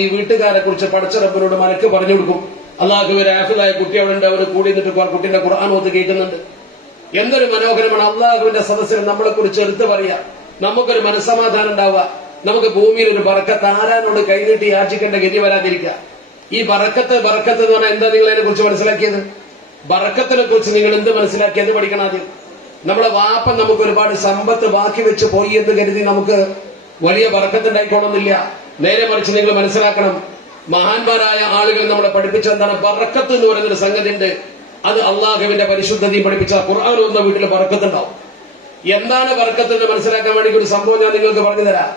ഈ വീട്ടുകാരെ കുറിച്ച് പടച്ച റബ്ബിനോട് മനക്ക് പറഞ്ഞു കൊടുക്കും. അള്ളാഹു ഒരു ഹാഫിളായ കുട്ടി അവിടെ ഉണ്ട്, അവർ കൂടി നിന്നിട്ട് കുട്ടിന്റെ ഖുർആൻ ഓത്ത് കേൾക്കുന്നുണ്ട്. എന്തൊരു മനോഹരമാണ് അള്ളാഹുവിന്റെ സദസ്സിൽ നമ്മളെ കുറിച്ച് എടുത്തു പറയാ. നമുക്കൊരു മനസ്സമാധാനം ഉണ്ടാവുക, നമുക്ക് ഭൂമിയിൽ ഒരു ബറക്കത്ത് ആരാനോട് കൈനീട്ടി യാചിക്കേണ്ട ഗതി വരാതിരിക്കുക. ഈ ബറക്കത്ത് എന്ന് പറഞ്ഞാൽ എന്താ നിങ്ങൾ അതിനെ കുറിച്ച് മനസ്സിലാക്കിയത്? ബറക്കത്തിനെ കുറിച്ച് നിങ്ങൾ എന്ത് മനസ്സിലാക്കിയത് പഠിക്കണം ആദ്യം. നമ്മളെ വാപ്പ നമുക്ക് ഒരുപാട് സമ്പത്ത് ബാക്കി വെച്ച് പോയി എന്ന് കരുതി നമുക്ക് വലിയ ബറക്കത്ത് ഉണ്ടായിക്കോണമെന്നില്ല. നേരെ മറിച്ച് നിങ്ങൾ മനസ്സിലാക്കണം, മഹാന്മാരായ ആളുകൾ നമ്മളെ പഠിപ്പിച്ച എന്താണ് ബറക്കത്ത് എന്ന് പറയുന്നൊരു സംഗതി ഉണ്ട്. അത് അള്ളാഹുവിന്റെ പരിശുദ്ധതയും പഠിപ്പിച്ച ഖുർആൻ ഓതുന്ന വീട്ടിൽ ബറക്കത്ത് ഉണ്ടാവും. എന്താണ് ബറക്കത്ത് എന്ന് മനസ്സിലാക്കാൻ വേണ്ടി ഒരു സംഭവം ഞാൻ നിങ്ങൾക്ക് പറഞ്ഞു തരാം.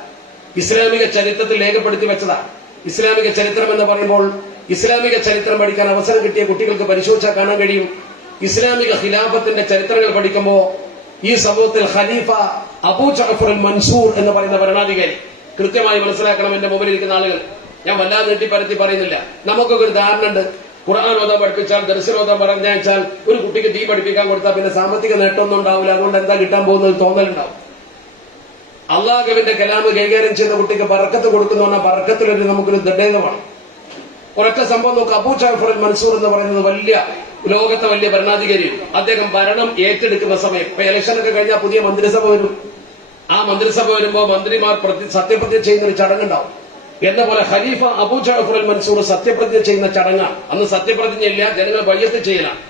ഇസ്ലാമിക ചരിത്രത്തിൽ രേഖപ്പെടുത്തി വെച്ചതാണ്. ഇസ്ലാമിക ചരിത്രം എന്ന് പറയുമ്പോൾ ഇസ്ലാമിക ചരിത്രം പഠിക്കാൻ അവസരം കിട്ടിയ കുട്ടികൾക്ക് പരിശോധിച്ചാൽ കാണാൻ കഴിയും. ഇസ്ലാമിക ഖിലാഫത്തിന്റെ ചരിത്രങ്ങൾ പഠിക്കുമ്പോൾ ഈ സംഭവത്തിൽ ഖലീഫ അബൂ ജഅഫർ അൽ മൻസൂർ എന്ന് പറയുന്ന ഭരണാധികാരി കൃത്യമായി മനസ്സിലാക്കണം. എന്റെ മുമ്പിൽ ഇരിക്കുന്ന ആളുകൾ, ഞാൻ വല്ലാതെ നീട്ടിപ്പരത്തി പറയുന്നില്ല. നമുക്കൊക്കെ ഒരു ധാരണ ഉണ്ട്, ഖുർആൻ ഓതാൻ പഠിപ്പിച്ചാൽ, ദർശനം ഓതാൻ പറഞ്ഞാൽ ഒരു കുട്ടിക്ക് തീ പഠിപ്പിക്കാൻ കൊടുത്താൽ പിന്നെ സാമ്പത്തിക നേട്ടമൊന്നും ഉണ്ടാവില്ല, അതുകൊണ്ട് എന്താ കിട്ടാൻ പോകുന്നത് തോന്നലുണ്ടാവും. അള്ളാഹുവിന്റെ കലാമ് കൈകാര്യം ചെയ്യുന്ന കുട്ടിക്ക് ബറക്കത്ത് കൊടുക്കുന്ന പറഞ്ഞാൽ ബറക്കത്തിലൊരു നമുക്കൊരു ദൃഢേതമാണ്. ഒരൊറ്റ സംഭവം നോക്ക്. അബൂ ജഅഫർ അൽ മൻസൂർ എന്ന് പറയുന്നത് ലോകത്തെ വലിയ ഭരണാധികാരിയും. അദ്ദേഹം ഭരണം ഏറ്റെടുക്കുന്ന സമയം, ഇപ്പൊ ഇലക്ഷനൊക്കെ കഴിഞ്ഞാൽ പുതിയ മന്ത്രിസഭ വരും. ആ മന്ത്രിസഭ വരുമ്പോൾ മന്ത്രിമാർ സത്യപ്രതിജ്ഞ ചെയ്യുന്ന ഒരു ചടങ്ങുണ്ടാവും. എന്ന പോലെ ഖലീഫ അബൂ ജഅഫർ അൽ മൻസൂർ സത്യപ്രതിജ്ഞ ചെയ്യുന്ന ചടങ്ങാണ്. അന്ന് സത്യപ്രതിജ്ഞ ഇല്ല, ജനങ്ങൾ ബയ്യത്ത് ചെയ്യലാണ്.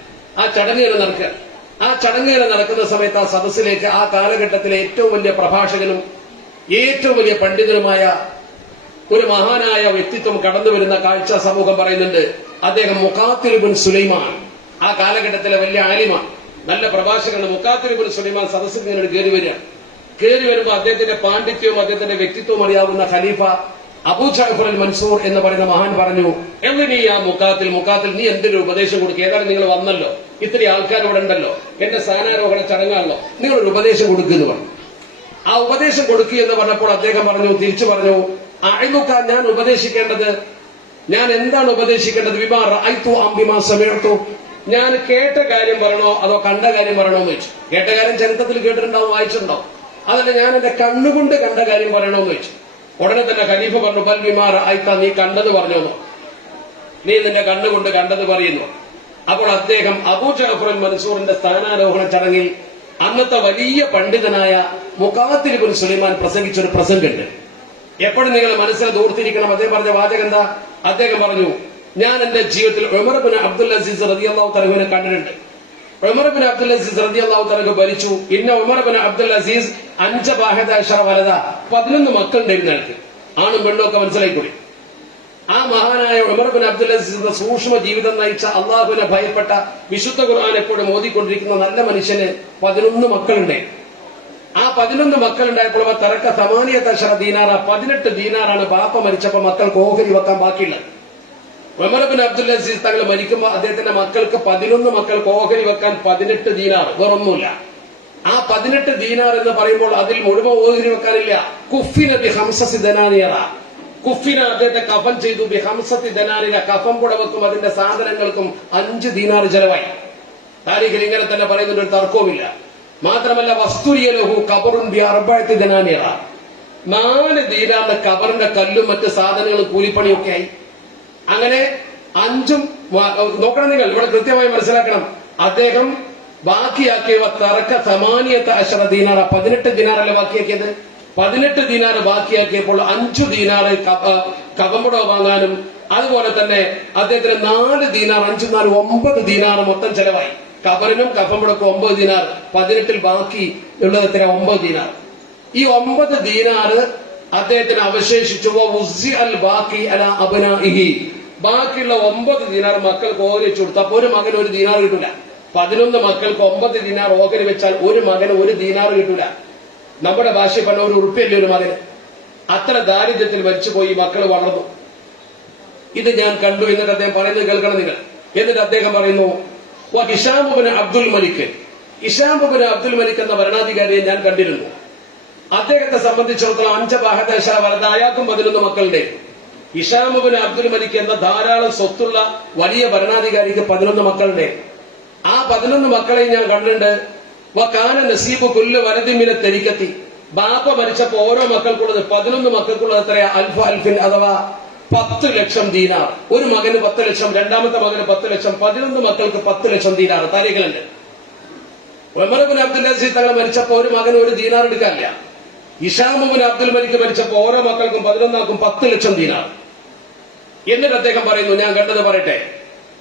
ആ ചടങ്ങുകൾ നടക്കുക. ആ ചടങ്ങുകൾ നടക്കുന്ന സമയത്ത് ആ സദസ്സിലേക്ക് ആ കാലഘട്ടത്തിലെ ഏറ്റവും വലിയ പ്രഭാഷകനും ഏറ്റവും വലിയ പണ്ഡിതനുമായ ഒരു മഹാനായ വ്യക്തിത്വം കടന്നു വരുന്ന കാഴ്ച സമൂഹം പറയുന്നുണ്ട്. അദ്ദേഹം മുഖാത്തിൽ ഇബ്നു സുലൈമാൻ, ആ കാലഘട്ടത്തിലെ വലിയ ആലിമാണ്, നല്ല പ്രഭാഷകനാണ്. മുഖാത്തിൽ ഇബ്നു സുലൈമാൻ സദസ്സിൽ നിന്നോട് കയറി വരികയാണ്. കയറി വരുമ്പോൾ അദ്ദേഹത്തിന്റെ പാണ്ഡിത്യവും അദ്ദേഹത്തിന്റെ വ്യക്തിത്വവും അറിയാവുന്ന ഖലീഫ അബൂ ജഅഫർ അൽ മൻസൂർ എന്ന് പറയുന്ന മഹാൻ പറഞ്ഞു, എങ്ങനെ ആ മുഖാത്തിൽ നീ എന്തൊരു ഉപദേശം കൊടുക്കുക? ഏതായാലും നിങ്ങൾ വന്നല്ലോ, ഇത്തിരി ആൾക്കാരോടെ ഉണ്ടല്ലോ, എന്റെ സ്ഥാനാരോഹണ ചടങ്ങാണല്ലോ, നിങ്ങളൊരു ഉപദേശം കൊടുക്കുന്നു പറഞ്ഞു. ആ ഉപദേശം കൊടുക്കുക എന്ന് പറഞ്ഞപ്പോൾ അദ്ദേഹം തിരിച്ചു പറഞ്ഞു, അഅ്ലുക, ഞാൻ ഉപദേശിക്കേണ്ടത്, ഞാൻ എന്താണ് ഉപദേശിക്കേണ്ടത്? ബിമാ റഅയ്തു അം ബിമാ സമിഅ്തു, ഞാൻ കേട്ട കാര്യം പറയണോ അതോ കണ്ട കാര്യം പറയണോ എന്ന് ചോദിച്ചു. കേട്ട കാര്യം ചരിത്രത്തിൽ കേട്ടിട്ടുണ്ടാവും, വായിച്ചിട്ടുണ്ടാവും. അതല്ല, ഞാൻ എന്റെ കണ്ണുകൊണ്ട് കണ്ട കാര്യം പറയണോ എന്ന് ചോദിച്ചു. ഉടനെ തന്നെ ഖലീഫ പറഞ്ഞു, ബൽ ബിമാ റഅയ്ത, നീ കണ്ടത് പറഞ്ഞോ, നീ നിന്റെ കണ്ണുകൊണ്ട് കണ്ടത് പറയുന്നു. അപ്പോൾ അദ്ദേഹം അബൂ ജഅഫർ അൽ മൻസൂറിന്റെ സ്ഥാനാരോഹണ ചടങ്ങിൽ അന്നത്തെ വലിയ പണ്ഡിതനായ മുഖാത്തിൽ ഇബ്നു സുലൈമാൻ പ്രസംഗിച്ചൊരു പ്രസംഗമുണ്ട്. എപ്പോഴും നിങ്ങൾ മനസ്സിൽ ദൂർത്തിരിക്കണം. അദ്ദേഹം പറഞ്ഞ വാചകം എന്താ? അദ്ദേഹം പറഞ്ഞു, ഞാൻ എന്റെ ജീവിതത്തിൽ ഉമർ ഇബ്നു അബ്ദുൽ അസീസ് റളിയല്ലാഹു തആലയെ കണ്ടിട്ടുണ്ട്. ഉമർ ഇബ്നു അബ്ദുൽ അസീസ് റളിയല്ലാഹു തആല ഭരിച്ചു. ഇന്ന ഉമർ ഇബ്നു അബ്ദുൽ അസീസ് 5 ബാഹദഅശറ വലദ, 11 മക്കളുണ്ടായിരുന്നു അയാൾക്ക്, ആണും പെണ്ണും ഒക്കെ മനസ്സിലായിക്കൂടി. ആ മഹാനായ ഉമർ ഇബ്നു അബ്ദുൽ അസീസിന്റെ സൂക്ഷ്മ ജീവിതം നയിച്ച, അള്ളാഹുവിനെ ഭയപ്പെട്ട, വിശുദ്ധ ഖുർആൻ എപ്പോഴും ഓതിക്കൊണ്ടിരിക്കുന്ന നല്ല മനുഷ്യന് 11 മക്കളുണ്ടായിരുന്നു. ആ 11 മക്കളുണ്ടായപ്പോൾ തറക്ക 18 ദീനാറ, 18 ദീനാറാണ് ബാപ്പ മരിച്ചപ്പോ മക്കൾക്ക് ഓഹരി വെക്കാൻ ബാക്കിയുള്ളത്. ഉമർ ഇബ്നു അബ്ദുൽ അസീസ് തങ്ങൾ മരിക്കുമ്പോൾ അദ്ദേഹത്തിന്റെ മക്കൾക്ക് 11 മക്കൾക്ക് ഓഹരി വെക്കാൻ 18 ദീനാർ, വേറൊന്നുമില്ല. ആ 18 ദീനാർ എന്ന് പറയുമ്പോൾ അതിൽ മുഴുവൻ ഓഹരി വെക്കാനില്ല. കുഫിന ബി ഖംസത്തി ദനാനിറ, കുഫിന അദ്ദേഹത്തെ കഫൻ ചെയ്തു. ബി ഖംസത്തി ദനാനിറ, കഫൻ പുടവക്കും അതിന്റെ സാധനങ്ങൾക്കും 5 ദീനാർ ചെലവായി. താരീഖിൽ ഇങ്ങനെ തന്നെ പറയുന്ന ഒരു തർക്കവുമില്ല. മാത്രമല്ല, വസ്തുരിയലഹു ഖബറുൻ ബി 4 ദനാനിറ, 4 ദീനാറിന്റെ കബറിന്റെ കല്ലും മറ്റ് സാധനങ്ങളും കൂലിപ്പണിയൊക്കെ ആയി. അങ്ങനെ 5 നോക്കണം നിങ്ങൾ, ഇവിടെ കൃത്യമായി മനസ്സിലാക്കണം. അദ്ദേഹം ബാക്കിയാക്കിയ തറക്ക 18 ദീനാർ, 18 ദീനാറല്ല ബാക്കിയാക്കിയത്. 18 ദീനാർ ബാക്കിയാക്കിയപ്പോൾ 5 ദീനാർ കബമ്പുട വാങ്ങാനും, അതുപോലെ തന്നെ അദ്ദേഹത്തിന് 4 ദീനാർ, 5 4 9 ദീനാർ മൊത്തം ചെലവായി. കബറിനും കഫമ്പുടക്കും 9 ദീനാർ, 18 ബാക്കി ഉള്ളത് എത്ര? 9 ദീനാർ. ഈ 9 ദീനാർ അദ്ദേഹത്തിന് അവശേഷിച്ചു. ബാക്കി അല അബ്നാഇഹി, ബാക്കിയുള്ള 9 ദീനാർ മക്കൾക്ക് ഓഹരി വെച്ച് കൊടുത്താൽ അപ്പൊ ഒരു മകന് 1 ദീനാർ കിട്ടൂല. 11 മക്കൾക്ക് 9 ദീനാർ ഓഹരി വെച്ചാൽ ഒരു മകന് 1 ദീനാർ കിട്ടൂല. നമ്മുടെ ഭാഷ പറഞ്ഞ 1 ഉറുപ്പ്യല്ലേ ഒരു മകന്. അത്ര ദാരിദ്ര്യത്തിൽ മരിച്ചുപോയി മക്കൾ വളർന്നു. ഇത് ഞാൻ കണ്ടു. എന്നിട്ട് അദ്ദേഹം പറയുന്നത് കേൾക്കണം നിങ്ങൾ. എന്നിട്ട് അദ്ദേഹം പറയുന്നു, ഹിഷാമുബിന് അബ്ദുൽ മലിക്, ഹിഷാമുബിന് അബ്ദുൽ മലിക് എന്ന ഭരണാധികാരിയെ ഞാൻ കണ്ടിരുന്നു. അദ്ദേഹത്തെ സംബന്ധിച്ചിടത്തോളം 5 ബാഹദശ വലത് അയാൾക്കും 11 മക്കളുടെ. ഹിഷാമുബിന് അബ്ദുൽ മലിക് എന്ന ധാരാളം സ്വത്തുള്ള വലിയ ഭരണാധികാരിക്ക് 11 മക്കളുടെ. ആ 11 മക്കളെ ഞാൻ കണ്ടിട്ടുണ്ട്. വകാന നസീബു കുല്ലു വലദിമിനെ തെരിക്കത്തി. ബാപ്പ മരിച്ചപ്പോ ഓരോ മക്കൾക്കുള്ളത് 11 മക്കൾക്കുള്ളത് എത്രയാ? അൽഫ അൽഫിൻ, അഥവാ 10 ലക്ഷം ദീനാർ. ഒരു മകന് 10 ലക്ഷം, രണ്ടാമത്തെ മകന് 10 ലക്ഷം, 11 മക്കൾക്ക് 10 ലക്ഷം ദീനാർ. താരീഖുണ്ട്. ഉമർ ഇബ്നു അബ്ദുൽ അസീസ് തങ്ങൾ മരിച്ചപ്പോ ഒരു മകന് 1 ദീനാർ എടുക്കാനില്ല. ഹിഷാമുബിന് അബ്ദുൽ മലിക് മരിച്ചപ്പോ ഓരോ മക്കൾക്കും 11 10 ലക്ഷം ദീനാർ. എന്നിട്ട് അദ്ദേഹം പറയുന്നു, ഞാൻ കണ്ടത് പറയട്ടെ,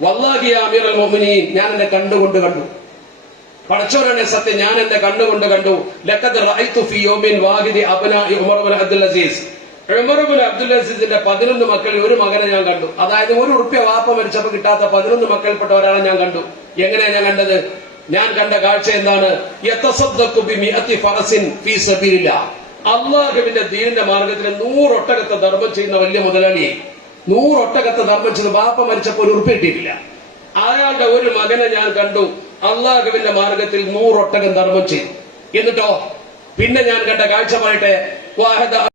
വല്ലാഹി യാ അമീറുൽ മുഅ്മിനീൻ, ഞാൻ എന്റെ കണ്ടുകൊണ്ട് കണ്ടു. പടച്ചോനാണ് സത്യം, ഞാൻ എന്റെ കണ്ണുകൊണ്ട് കണ്ടു. ലഖദ് റഅയ്തു ഫീ യൗമിൻ വാഹിദി അബ്നാഇ ഉമർ ഇബ്നു അബ്ദുൽ അസീസ്. ഉമർ ഇബ്നു അബ്ദുൽ അസീസിന്റെ 11 മക്കളിൽ ഒരു മകനെ ഞാൻ കണ്ടു. അതായത് 1 ഉറുപ്പ്യ വാപ്പ മരിച്ചപ്പോൾ കിട്ടാത്ത 11 മക്കളിൽപ്പെട്ട ഒരാളെ ഞാൻ കണ്ടു. എങ്ങനെയാ ഞാൻ കണ്ടത്? ഞാൻ കണ്ട കാഴ്ച എന്താണ്? യതസദ്ദഖു ബിമിഅത്തി ഫറസിൻ ഫീ സബീലില്ലാഹ്. അല്ലാഹുവിന്റെ ദീനിന്റെ മാർഗത്തിൽ 100 ഒട്ടകത്തെ ധർമ്മം ചെയ്യുന്ന വലിയ മുതലാളിയെ, 100 ഒട്ടകത്തെ ധർമ്മം ചെയ്ത് ബാപ്പ മരിച്ചപ്പോൾ 1 ഉറുപ്പ്യ കിട്ടിയിട്ടില്ല. അയാളുടെ ഒരു മകനെ ഞാൻ കണ്ടു, അള്ളാഹുവിന്റെ മാർഗത്തിൽ 100 ഒട്ടകം ധർമ്മം ചെയ്തു. എന്നിട്ടോ പിന്നെ ഞാൻ കണ്ട കാഴ്ച പറയട്ടെ,